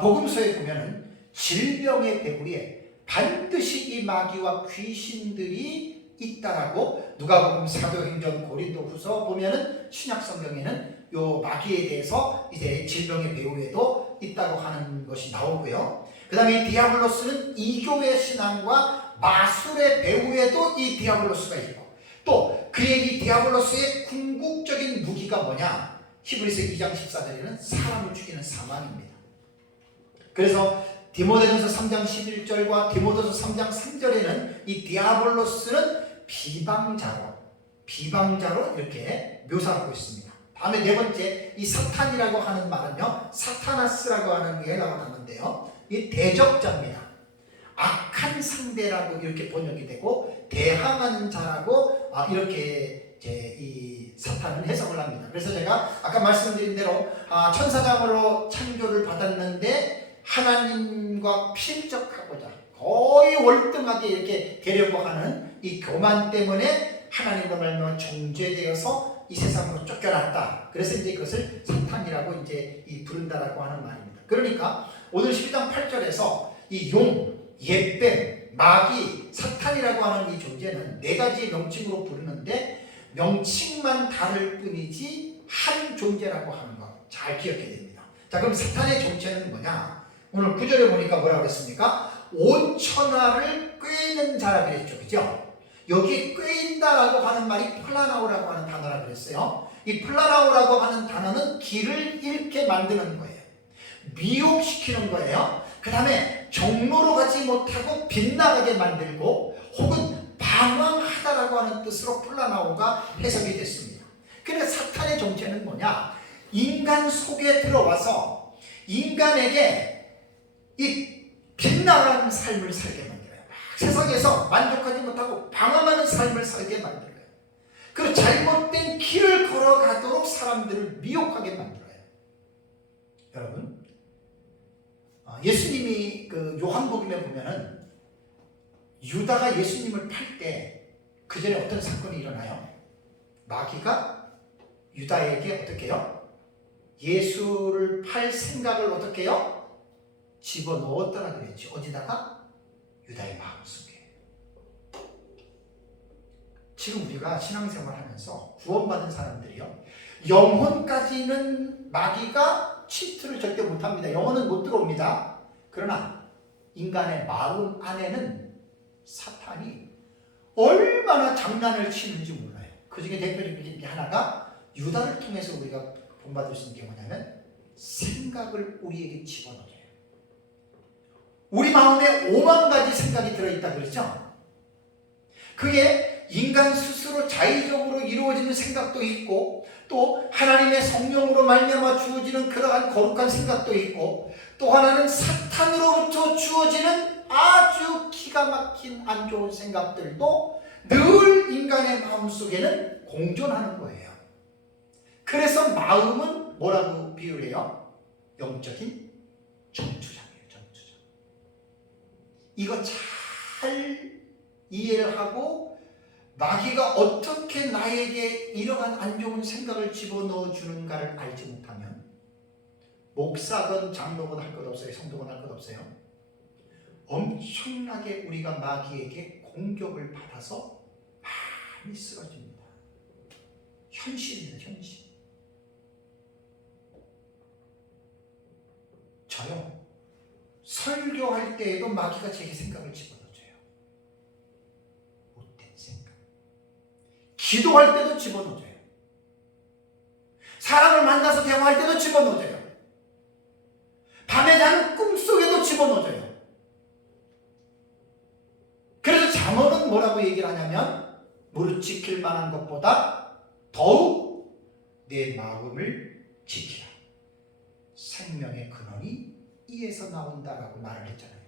복음서에 보면은 질병의 배후에 반드시 이 마귀와 귀신들이 있다라고 누가복음, 사도행전, 고린도후서 보면은 신약 성경에는 요 마귀에 대해서 이제 질병의 배후에도 있다고 하는 것이 나오고요. 그 다음에 이 디아블로스는 이교의 신앙과 마술의 배후에도 이 디아블로스가 있고 또 그의 이 디아블로스의 궁극적인 무기가 뭐냐? 히브리서 2장 14절에는 사람을 죽이는 사망입니다. 그래서 디모데전서 3장 11절과 디모데전서 3장 3절에는 이 디아블로스는 비방자로 이렇게 묘사하고 있습니다. 다음에 네 번째, 이 사탄이라고 하는 말은요, 사타나스라고 하는 게 나오는데요, 이 대적자입니다. 악한 상대라고 이렇게 번역이 되고 대항하는 자라고 이렇게 이 사탄은 해석을 합니다. 그래서 제가 아까 말씀드린 대로 천사장으로 창조를 받았는데 하나님과 필적하고자 거의 월등하게 이렇게 되려고 하는 이 교만 때문에 하나님으로 말미암아 정죄되어서 이 세상으로 쫓겨났다. 그래서 이제 그것을 사탄이라고 이제 부른다라고 하는 말입니다. 그러니까 오늘 12장 8절에서 이 용, 옅뱀, 마귀, 사탄이라고 하는 이 존재는 네 가지 명칭으로 부르는데 명칭만 다를 뿐이지 한 존재라고 하는 것 잘 기억해야 됩니다. 자, 그럼 사탄의 정체는 뭐냐? 오늘 9절에 보니까 뭐라고 그랬습니까? 온 천하를 꿰는 자라 그랬죠. 그죠? 여기 꿰인다라고 하는 말이 플라나오라고 하는 단어라 그랬어요. 이 플라나오라고 하는 단어는 길을 잃게 만드는 거예요. 미혹시키는 거예요. 그 다음에 정로로 가지 못하고 빗나가게 만들고 혹은 방황하다라고 하는 뜻으로 플라나오가 해석이 됐습니다. 그런데 사탄의 정체는 뭐냐? 인간 속에 들어와서 인간에게 이 빗나가는 삶을 살게 만들어요. 세상에서 만족하지 못하고 방황하는 삶을 살게 만들어요. 그리고 잘못된 길을 걸어가도록 사람들을 미혹하게 만들어요. 여러분, 예수님이 그 요한복음에 보면은 유다가 예수님을 팔 때 그 전에 어떤 사건이 일어나요? 마귀가 유다에게 어떻게 해요? 예수를 팔 생각을 어떻게 해요? 집어넣었더라 그랬지. 어디다가? 유다의 마음속에. 지금 우리가 신앙생활 하면서 구원받은 사람들이요, 영혼까지는 마귀가 침투를 절대 못합니다. 영혼은 못 들어옵니다. 그러나 인간의 마음 안에는 사탄이 얼마나 장난을 치는지 몰라요. 그 중에 대표적인 게 하나가 유다를 통해서 우리가 본받을 수 있는 게 뭐냐면 생각을 우리에게 집어넣어요. 우리 마음에 5만 가지 생각이 들어있다 그랬죠? 그게 인간 스스로 자의적으로 이루어지는 생각도 있고 또 하나님의 성령으로 말미암아 주어지는 그러한 거룩한 생각도 있고 또 하나는 사탄으로부터 주어지는 아주 기가 막힌 안 좋은 생각들도 늘 인간의 마음속에는 공존하는 거예요. 그래서 마음은 뭐라고 비유해요? 영적인 전투장이에요. 전투장. 이거 잘 이해를 하고 마귀가 어떻게 나에게 이러한 안 좋은 생각을 집어넣어 주는가를 알지 못하면 목사건 장로건 할 것 없어요. 성도건 할 것 없어요. 엄청나게 우리가 마귀에게 공격을 받아서 많이 쓰러집니다. 현실입니다. 현실. 저요, 설교할 때에도 마귀가 제게 생각을 집어넣어줘요. 못된 생각. 기도할 때도 집어넣어줘요. 사람을 만나서 대화할 때도 집어넣어줘요. 밤에 자는 꿈속에도 집어넣어줘요. 그래서 잠언은 뭐라고 얘기를 하냐면 무릇 지킬 만한 것보다 더욱 내 마음을 지키라. 생명의 근원이 이에서 나온다라고 말을 했잖아요.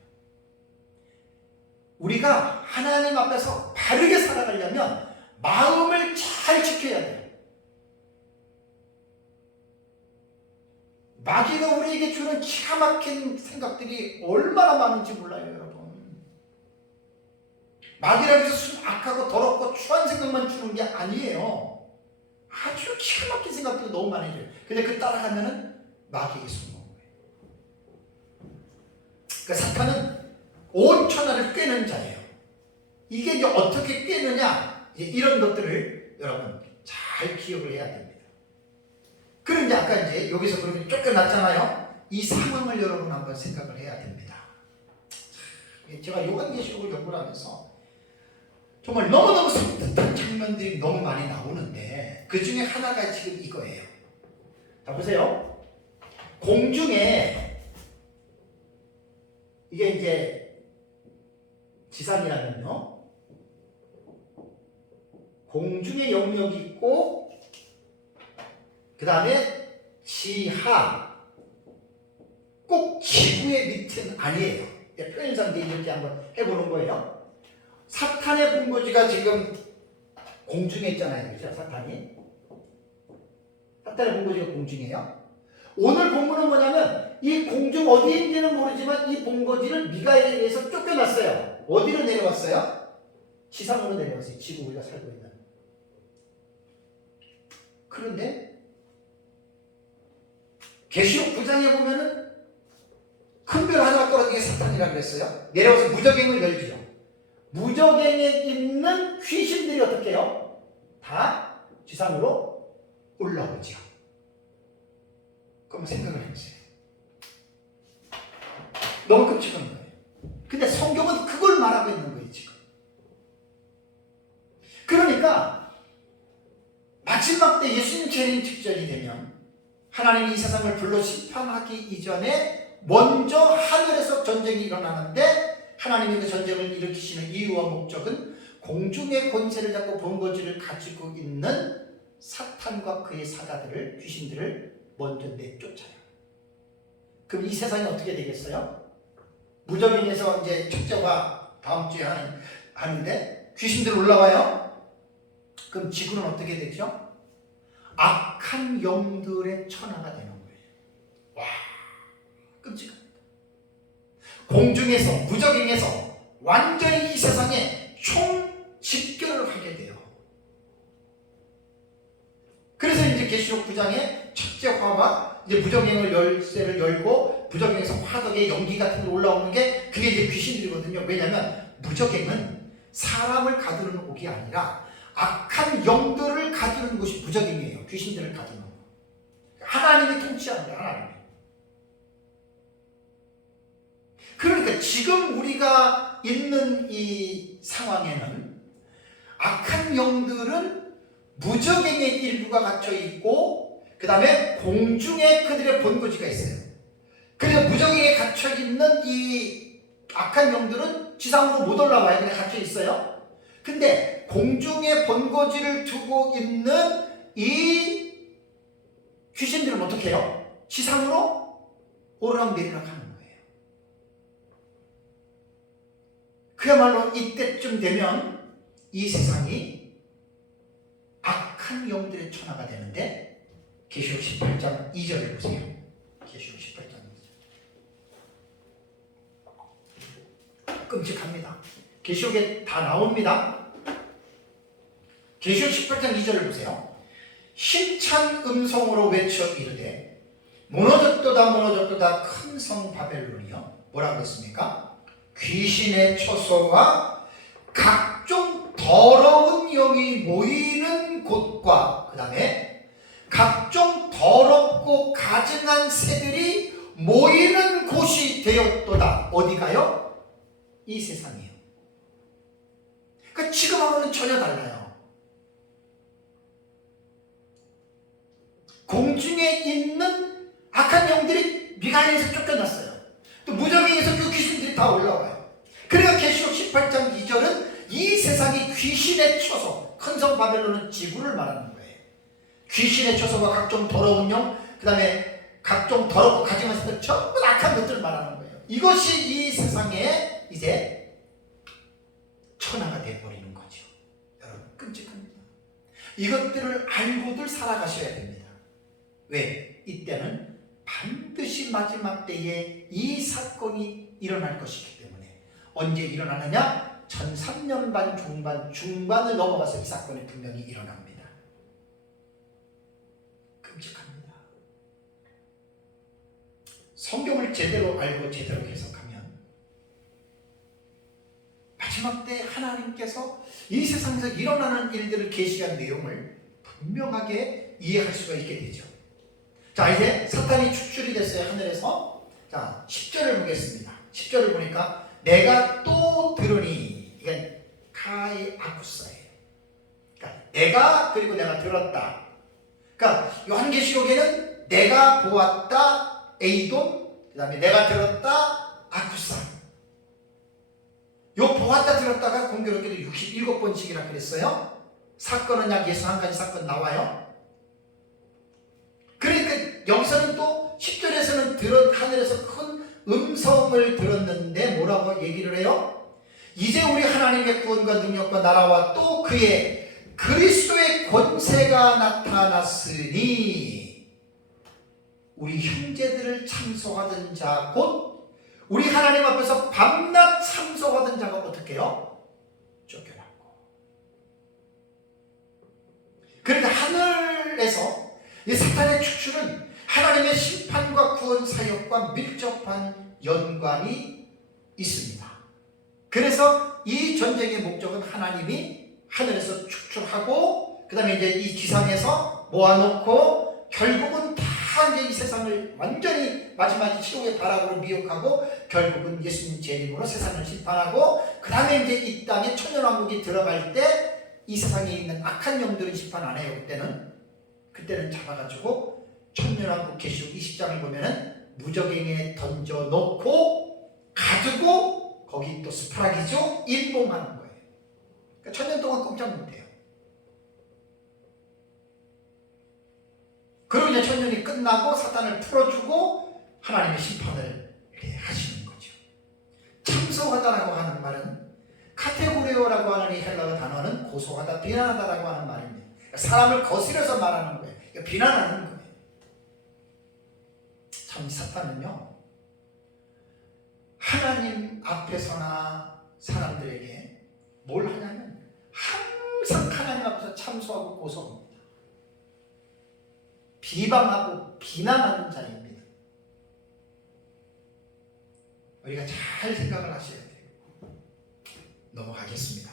우리가 하나님 앞에서 바르게 살아가려면 마음을 잘 지켜야 돼요. 마귀가 우리에게 주는 기가 막힌 생각들이 얼마나 많은지 몰라요, 여러분. 마귀라고 해서 악하고 더럽고 추한 생각만 주는 게 아니에요. 아주 기가 막힌 생각들이 너무 많이 줘요. 근데 그 따라가면은 마귀에게 숨는 거예요. 그러니까 사탄은 온 천하를 꿰는 자예요. 이게 이제 어떻게 꿰느냐, 이런 것들을 여러분 잘 기억을 해야 됩니다. 그럼 이제 아까 이제 여기서 그렇게 쫓겨났잖아요. 이 상황을 여러분 한번 생각을 해야 됩니다. 제가 요한계시록을 연구를 하면서 정말 너무너무 섬뜩한 장면들이 너무 많이 나오는데 그 중에 하나가 지금 이거예요. 자, 보세요. 공중에 이게 이제 지상이라면요, 공중에 영역이 있고 그 다음에 지하, 꼭 지구의 밑은 아니에요. 표현상 이렇게 한번 해보는 거예요. 사탄의 본거지가 지금 공중에 있잖아요. 그렇죠? 사탄의 본거지가 공중이에요. 오늘 본문은 뭐냐면 이 공중 어디인지는 모르지만 이 본거지를 미가엘에 의해서 쫓겨났어요. 어디로 내려왔어요? 지상으로 내려왔어요. 지금 우리가 살고 있는. 그런데 계시록 9장에 보면은 큰 별 하나 떨어지게 사탄이라고 그랬어요. 내려와서 무저갱을 열지요. 무저갱에 있는 귀신들이 어떻게 해요? 다 지상으로 올라오죠. 그럼 생각을 해보세요. 너무 끔찍한 거예요. 근데 성경은 그걸 말하고 있는 거예요, 지금. 그러니까 마지막 때 예수님 재림 직전이 되면 하나님이 이 세상을 불로 심판하기 이전에 먼저 하늘에서 전쟁이 일어나는데 하나님이 그 전쟁을 일으키시는 이유와 목적은 공중의 권세를 잡고 본거지를 가지고 있는 사탄과 그의 사자들을, 귀신들을 먼저 내쫓아요. 그럼 이 세상이 어떻게 되겠어요? 무저갱에서 이제 축제가 다음 주에 하는데 귀신들 올라와요. 그럼 지구는 어떻게 되죠? 악한 영들의 천하가 되는 거예요. 와, 끔찍합니다. 공중에서, 무저갱에서 완전히 이 세상에 총집결을 하게 돼요. 그래서 이제 계시록 9장에 첫째 화와 이제 무저갱을 열쇠를 열고 무저갱에서 화덕의 연기 같은 게 올라오는 게 그게 이제 귀신들이거든요. 왜냐하면 무저갱은 사람을 가두는 옥이 아니라 악한 영들을 가두는 곳이 무저갱이에요. 귀신들을 가두는 거. 하나님이 통치합니다. 하나님이. 그러니까 지금 우리가 있는 이 상황에는 악한 영들은 무저갱의 일부가 갇혀 있고 그 다음에 공중에 그들의 본거지가 있어요. 그래서 무저갱에 갇혀 있는 이 악한 영들은 지상으로 못 올라와요. 그냥 갇혀 있어요. 근데 공중에 본거지를 두고 있는 이 귀신들은 어떻게 해요? 지상으로 오르락내리락 하는 거예요. 그야말로 이때쯤 되면 이 세상이 악한 영들의 천하가 되는데 계시록 18장 2절을 보세요. 계시록 18장 2절. 끔찍합니다. 계시록에 다 나옵니다. 계시록 18장 2절을 보세요. 힘찬 음성으로 외쳐 이르되 무너졌도다 무너졌도다 큰 성 바벨론이여. 뭐라고 했습니까? 귀신의 처소와 각종 더러운 영이 모이는 곳과 그 다음에 각종 더럽고 가증한 새들이 모이는 곳이 되었도다. 어디가요? 이 세상이에요. 그러니까 지금하고는 전혀 달라요. 공중에 있는 악한 영들이 미가엘에서 쫓겨났어요. 또 무저갱에서 그 귀신들이 다 올라와요. 그러니까 계시록 18장 2절은 이 세상이 귀신의 처소, 큰 성 바벨론은 지구를 말하는 거예요. 귀신의 처소가 각종 더러운 영, 그 다음에 각종 더럽고 가증한 것들 전부 악한 것들을 말하는 거예요. 이것이 이 세상에 이제 천하가 되어버리는 거죠. 여러분 끔찍합니다. 이것들을 알고들 살아가셔야 됩니다. 왜? 이때는 반드시 마지막 때에 이 사건이 일어날 것이기 때문에. 언제 일어나느냐? 1300년 중반을 넘어가서 이 사건이 분명히 일어납니다. 끔찍합니다. 성경을 제대로 알고 제대로 해석하면 마지막 때 하나님께서 이 세상에서 일어나는 일들을 계시한 내용을 분명하게 이해할 수가 있게 되죠. 자, 이제 사탄이 추출이 됐어요. 하늘에서. 자, 10절을 보겠습니다. 10절을 보니까 내가 또 들으니, 이건 카이 아쿠사예요. 그러니까 내가, 그리고 내가 들었다. 그러니까 요한계시록에는 내가 보았다 에이돔, 그 다음에 내가 들었다 아쿠사. 요 보았다 들었다가 공교롭게도 67번씩이라 그랬어요. 사건은 약 61가지 사건 나와요. 그러니까 여기서는 또 10절에서는 하늘에서 큰 음성을 들었는데 뭐라고 얘기를 해요? 이제 우리 하나님의 구원과 능력과 나라와 또 그의 그리스도의 권세가 나타났으니. 우리 형제들을 참소하던 자 곧 우리 하나님 앞에서 밤낮 참소하던 자가 어떻게 해요? 쫓겨났고. 그러니까 하늘에서 이 사탄의 축출은 하나님의 심판과 구원 사역과 밀접한 연관이 있습니다. 그래서 이 전쟁의 목적은 하나님이 하늘에서 축출하고 그 다음에 이제 이 지상에서 모아놓고 결국은 다 이제 이 세상을 완전히 마지막에 최후의 발악으로 미혹하고 결국은 예수님 재림으로 세상을 심판하고 그 다음에 이제 이 땅에 천년왕국이 들어갈 때 이 세상에 있는 악한 영들은 심판 안 해요. 그때는 잡아가지고 천년왕국 계시록 20장을 보면은 무적행에 던져놓고 가두고 거기 또 스프라기죠 임봉하는 거예요. 그러니까 천년 동안 꼼짝 못해요. 그리고 이제 천년이 끝나고 사탄을 풀어주고 하나님의 심판을 하시는 거죠. 참소하다라고 하는 말은 카테고리오라고 하는 이 헬라어 단어는 고소하다, 비난하다라고 하는 말입니다. 그러니까 사람을 거스려서 말하는 거예요. 그러니까 비난하는 거예요. 참 사탄은요, 하나님 앞에서나 사람들에게 뭘 하냐면 항상 하나님 앞에서 참소하고 고소합니다. 비방하고 비난하는 자입니다. 우리가 잘 생각을 하셔야 돼요. 넘어가겠습니다.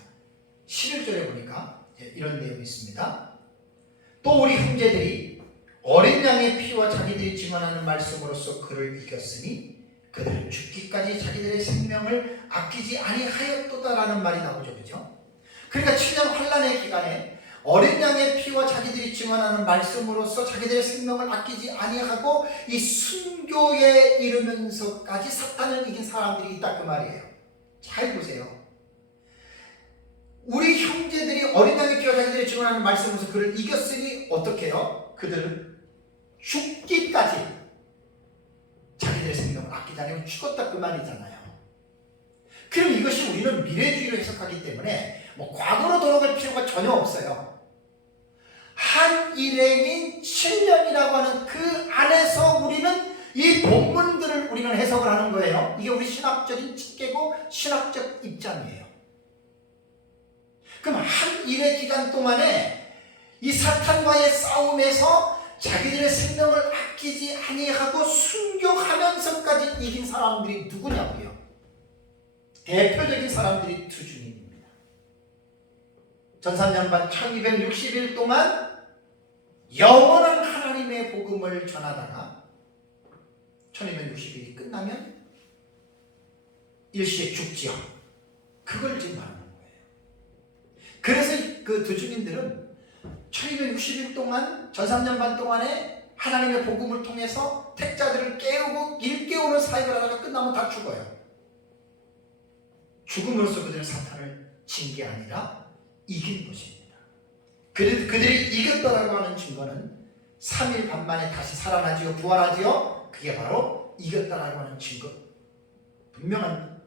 11절에 보니까 이런 내용이 있습니다. 또 우리 형제들이 어린 양의 피와 자기들이 증언하는 말씀으로써 그를 이겼으니 그들은 죽기까지 자기들의 생명을 아끼지 아니하였도다라는 말이 나오죠. 그죠? 그러니까 7년 환란의 기간에 어린 양의 피와 자기들이 증언하는 말씀으로써 자기들의 생명을 아끼지 아니하고 이 순교에 이르면서까지 사탄을 이긴 사람들이 있다 그 말이에요. 잘 보세요. 우리 형제들이 어린 양의 피와 자기들이 증언하는 말씀으로써 그를 이겼으니 어떻게 해요? 그들은 죽기까지 자기들의 생명을 아끼지 않으면 죽었다 그 말이잖아요. 그럼 이것이 우리는 미래주의로 해석하기 때문에 뭐 과거로 돌아갈 필요가 전혀 없어요. 한 일행인 7년이라고 하는 그 안에서 우리는 이 본문들을 우리는 해석을 하는 거예요. 이게 우리 신학적인 칙계고 신학적 입장이에요. 그럼 한 일의 기간 동안에 이 사탄과의 싸움에서 자기들의 생명을 아끼지 아니하고 순교하면서까지 이긴 사람들이 누구냐고요? 대표적인 사람들이 두 주님입니다. 전산년반 1260일 동안 영원한 하나님의 복음을 전하다가 1260일이 끝나면 일시에 죽지요. 그걸 지금 말하는 거예요. 그래서 그 두 주님들은 1260일 동안 전산년 반 동안에 하나님의 복음을 통해서 택자들을 깨우고 일깨우는 사역을 하다가 끝나면 다 죽어요. 죽음으로써 그들은 사탄을 진 게 아니라 이긴 것입니다. 그들이 이겼다라고 하는 증거는 3일 반 만에 다시 살아나지요, 부활하지요. 그게 바로 이겼다라고 하는 증거, 분명한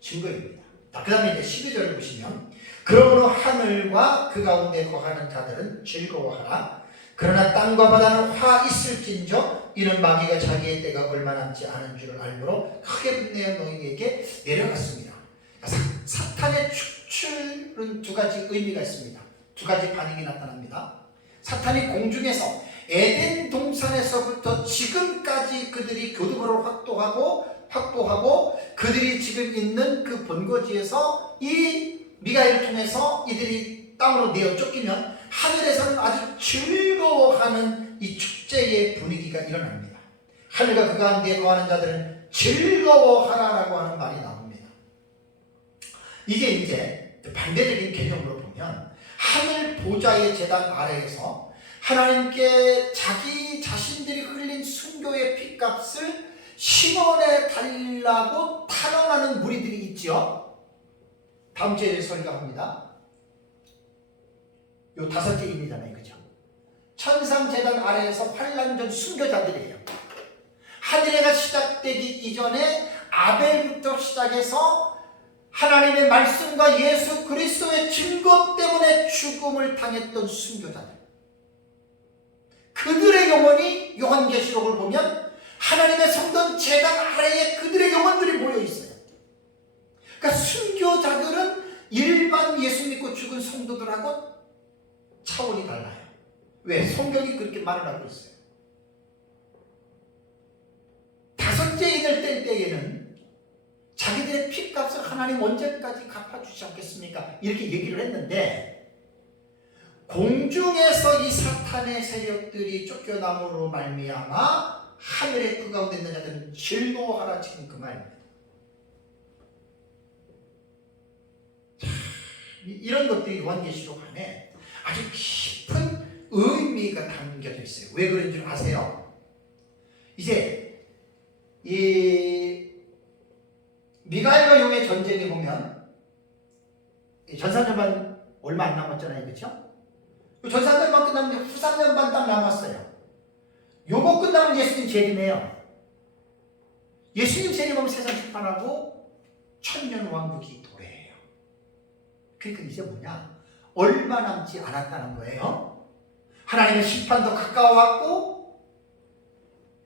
증거입니다. 그 다음에 이제 12절을 보시면 그러므로 하늘과 그 가운데 거하는 자들은 즐거워하라. 그러나 땅과 바다는 화 있을진저 이는 마귀가 자기의 때가 얼마 남지 않은 줄을 알므로 크게 분내어 너희에게 내려갔습니다. 사탄의 축출은 두 가지 의미가 있습니다. 두 가지 반응이 나타납니다. 사탄이 공중에서 에덴 동산에서부터 지금까지 그들이 교두보를 확보하고 그들이 지금 있는 그 본거지에서 이 미가엘을 통해서 이들이 땅으로 내어 쫓기면 하늘에서는 아주 즐거워하는 이 축제의 분위기가 일어납니다. 하늘과 그 가운데 거하는 자들은 즐거워하라라고 하는 말이 나옵니다. 이게 이제 반대적인 개념으로 보면 하늘 보좌의 제단 아래에서 하나님께 자기 자신들이 흘린 순교의 핏값을 신원해 달라고 탄원하는 무리들이 있죠. 다음 주에 설교합니다. 요 5개 의미잖아요. 그죠? 천상재단 아래에서 환란전 순교자들이에요. 하늘해가 시작되기 이전에 아벨부터 시작해서 하나님의 말씀과 예수 그리스도의 증거 때문에 죽음을 당했던 순교자들. 그들의 영혼이 요한계시록을 보면 하나님의 성전 제단 아래에 그들의 영혼들이 모여 있어요. 그러니까 순교자들은 일반 예수 믿고 죽은 성도들하고 차원이 달라요. 왜? 성경이 그렇게 말을 하고 있어요. 다섯째 인을 뗄 때에는 자기들의 피값을 하나님 언제까지 갚아주지 않겠습니까? 이렇게 얘기를 했는데, 공중에서 이 사탄의 세력들이 쫓겨남으로 말미암아 하늘의 그 가운데 있는 자들은 즐거워하라, 지금 그 말입니다. 이런 것들이 요한계시록 안에 아주 깊은 의미가 담겨져 있어요. 왜 그런 줄 아세요? 이제 이 미가엘과 용의 전쟁에 보면 전사전반 얼마 안 남았잖아요, 그렇죠? 전사전반 끝나면 후사전반 딱 남았어요. 요거 끝나면 예수님 재림해요. 예수님 재림하면 세상 심판하고 천년 왕국이 도래해요. 그러니까 이제 뭐냐? 얼마 남지 않았다는 거예요. 하나님의 심판도 가까워왔고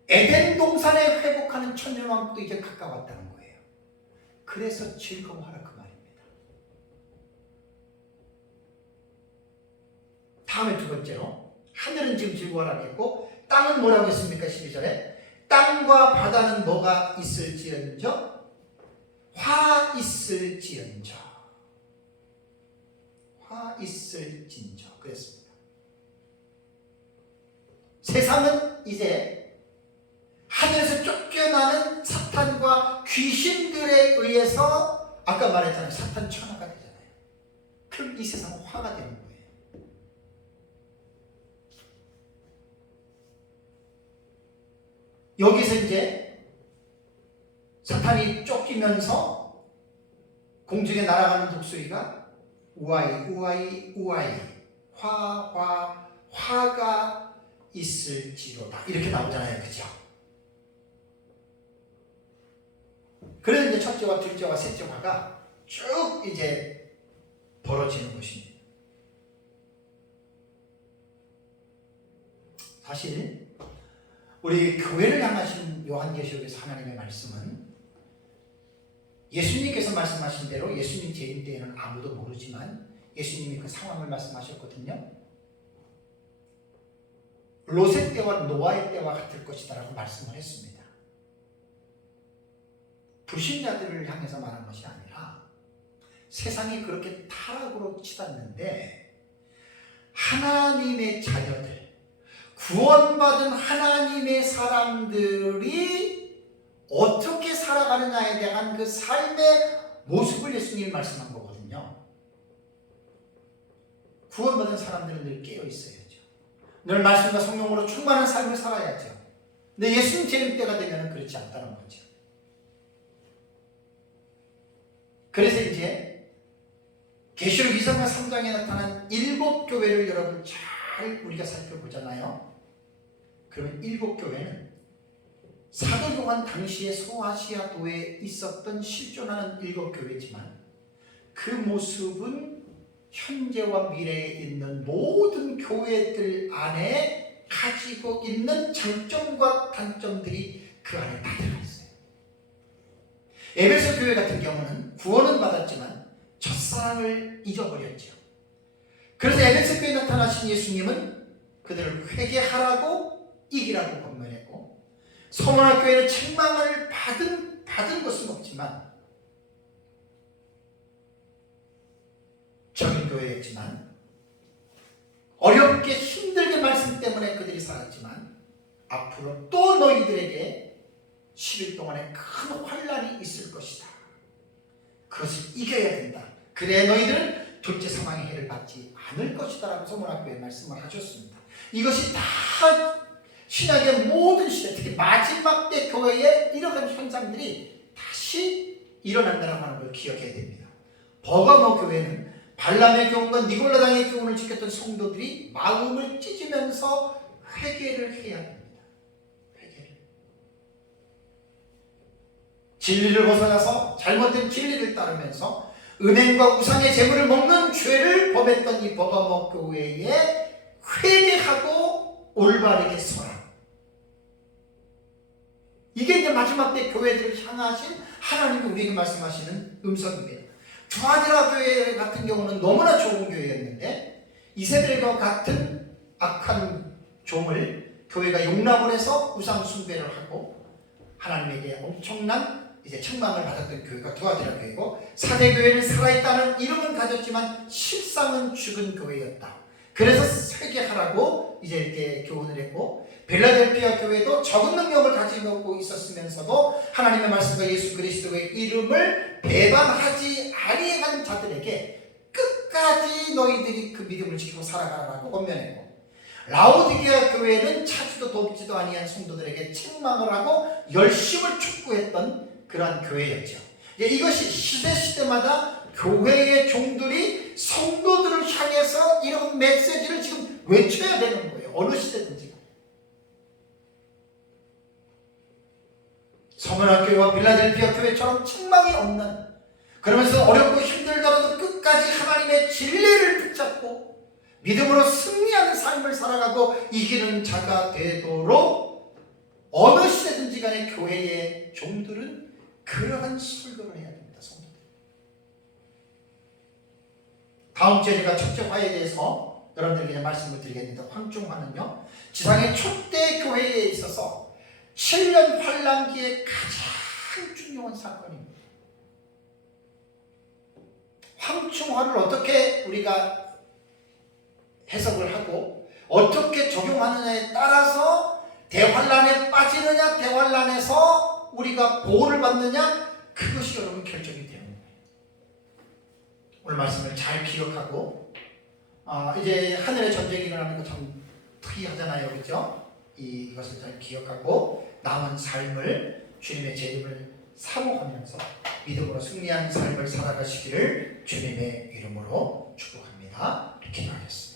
에덴 동산에 회복하는 천년 왕국도 이제 가까웠다는 거예요. 그래서 즐거워하라, 그 말입니다. 다음에 두 번째로, 하늘은 지금 즐거워하라고 했고 땅은 뭐라고 했습니까? 12절에 땅과 바다는 뭐가 있을지언정? 화 있을지언정. 화 있을진저. 그랬습니다. 세상은 이제 하늘에서 쫓겨나는 사탄과 귀신들에 의해서, 아까 말했잖아요, 사탄 천하가 되잖아요. 그럼 이 세상은 화가 되는 거예요. 여기서 이제 사탄이 쫓기면서 공중에 날아가는 독수리가 우아이 우아이 우아이 화가 있을지로다, 이렇게 나오잖아요, 그죠? 그래서 이제 첫째와 둘째와 셋째 화가 쭉 이제 벌어지는 것입니다. 사실 우리 교회를 향하신 요한계시록에서 하나님의 말씀은 예수님께서 말씀하신 대로 예수님 재림 때에는 아무도 모르지만 예수님이 그 상황을 말씀하셨거든요. 롯의 때와 노아의 때와 같을 것이다 라고 말씀을 했습니다. 불신자들을 향해서 말한 것이 아니라 세상이 그렇게 타락으로 치닫는데 하나님의 자녀들, 구원받은 하나님의 사람들이 어떻게 살아가느냐에 대한 그 삶의 모습을 예수님이 말씀한 거거든요. 구원받은 사람들은 늘 깨어 있어야죠. 늘 말씀과 성령으로 충만한 삶을 살아야죠. 근데 예수님 재림 때가 되면 그렇지 않다는 거죠. 그래서 이제 계시록 2장과 3장에 나타난 7교회를 여러분 잘 우리가 살펴보잖아요. 그러면 7교회는 사도 요한 당시에 소아시아도에 있었던 실존하는 7교회지만 그 모습은 현재와 미래에 있는 모든 교회들 안에 가지고 있는 장점과 단점들이 그 안에 다 들어있어요. 에베소 교회 같은 경우는 구원은 받았지만 첫사랑을 잊어버렸죠. 그래서 에베소 교회에 나타나신 예수님은 그들을 회개하라고 이기라고 권면했고, 서문화 교회는 책망을 받은 것은 없지만 적인 교회였지만 어렵게 힘들게 말씀 때문에 그들이 살았지만 앞으로 또 너희들에게 10일 동안의 큰 환란이 있을 것이다. 그것을 이겨야 된다. 그래야 너희들은 둘째 사망의 해를 받지 않을 것이다 라고 서문학교에 말씀을 하셨습니다. 이것이 다 신약의 모든 시대, 특히 마지막 때 교회에 이러한 현상들이 다시 일어난다는 걸 기억해야 됩니다. 버가모 교회는 발람의 교훈과 니골라당의 교훈을 지켰던 성도들이 마음을 찢으면서 회개를 해야 됩니다. 회개를. 진리를 벗어나서 잘못된 진리를 따르면서 은행과 우상의 재물을 먹는 죄를 범했던 이 버가모 교회에 회개하고 올바르게 서라. 마지막 때 교회들을 향하신 하나님이 우리에게 말씀하시는 음성입니다. 두아디라 교회 같은 경우는 너무나 좋은 교회였는데 이세벨과 같은 악한 종을 교회가 용납을 해서 우상 숭배를 하고 하나님에게 엄청난 이제 책망을 받았던 교회가 두아디라 교회고, 사대 교회는 살아있다는 이름은 가졌지만 실상은 죽은 교회였다. 그래서 회개하라고 이제 이렇게 교훈을 했고, 빌라델피아 교회도 적은 능력을 가지고 있었으면서도 하나님의 말씀과 예수 그리스도의 이름을 배반하지 아니한 자들에게 끝까지 너희들이 그 믿음을 지키고 살아가라고 권면했고, 라오디게아 교회는 차지도 돕지도 아니한 성도들에게 책망을 하고 열심을 촉구했던 그러한 교회였죠. 이것이 시대마다 교회의 종들이 성도들을 향해서 이런 메시지를 지금 외쳐야 되는 거예요. 어느 시대든지. 서머나 교회와 빌라델피아 교회처럼 책망이 없는, 그러면서 어렵고 힘들더라도 끝까지 하나님의 진리를 붙잡고 믿음으로 승리하는 삶을 살아가고 이기는 자가 되도록 어느 시대든지 간에 교회의 종들은 그러한 설교를 해야 됩니다. 성도들. 다음 주에 제가 첫째 화에 대해서 여러분들에게 말씀을 드리겠는데, 황중화는요 지상의 초대 교회에 있어서 7년 환란기의 가장 중요한 사건입니다. 황충화를 어떻게 우리가 해석을 하고 어떻게 적용하느냐에 따라서 대환란에 빠지느냐, 대환란에서 우리가 보호를 받느냐, 그것이 여러분 결정이 되는 거예요. 오늘 말씀을 잘 기억하고 이제 하늘의 전쟁이 일어나는 거 참 특이하잖아요, 그렇죠? 이것을 잘 기억하고 남은 삶을 주님의 재림을 사모하면서 믿음으로 승리하는 삶을 살아가시기를 주님의 이름으로 축복합니다. 기도하겠습니다.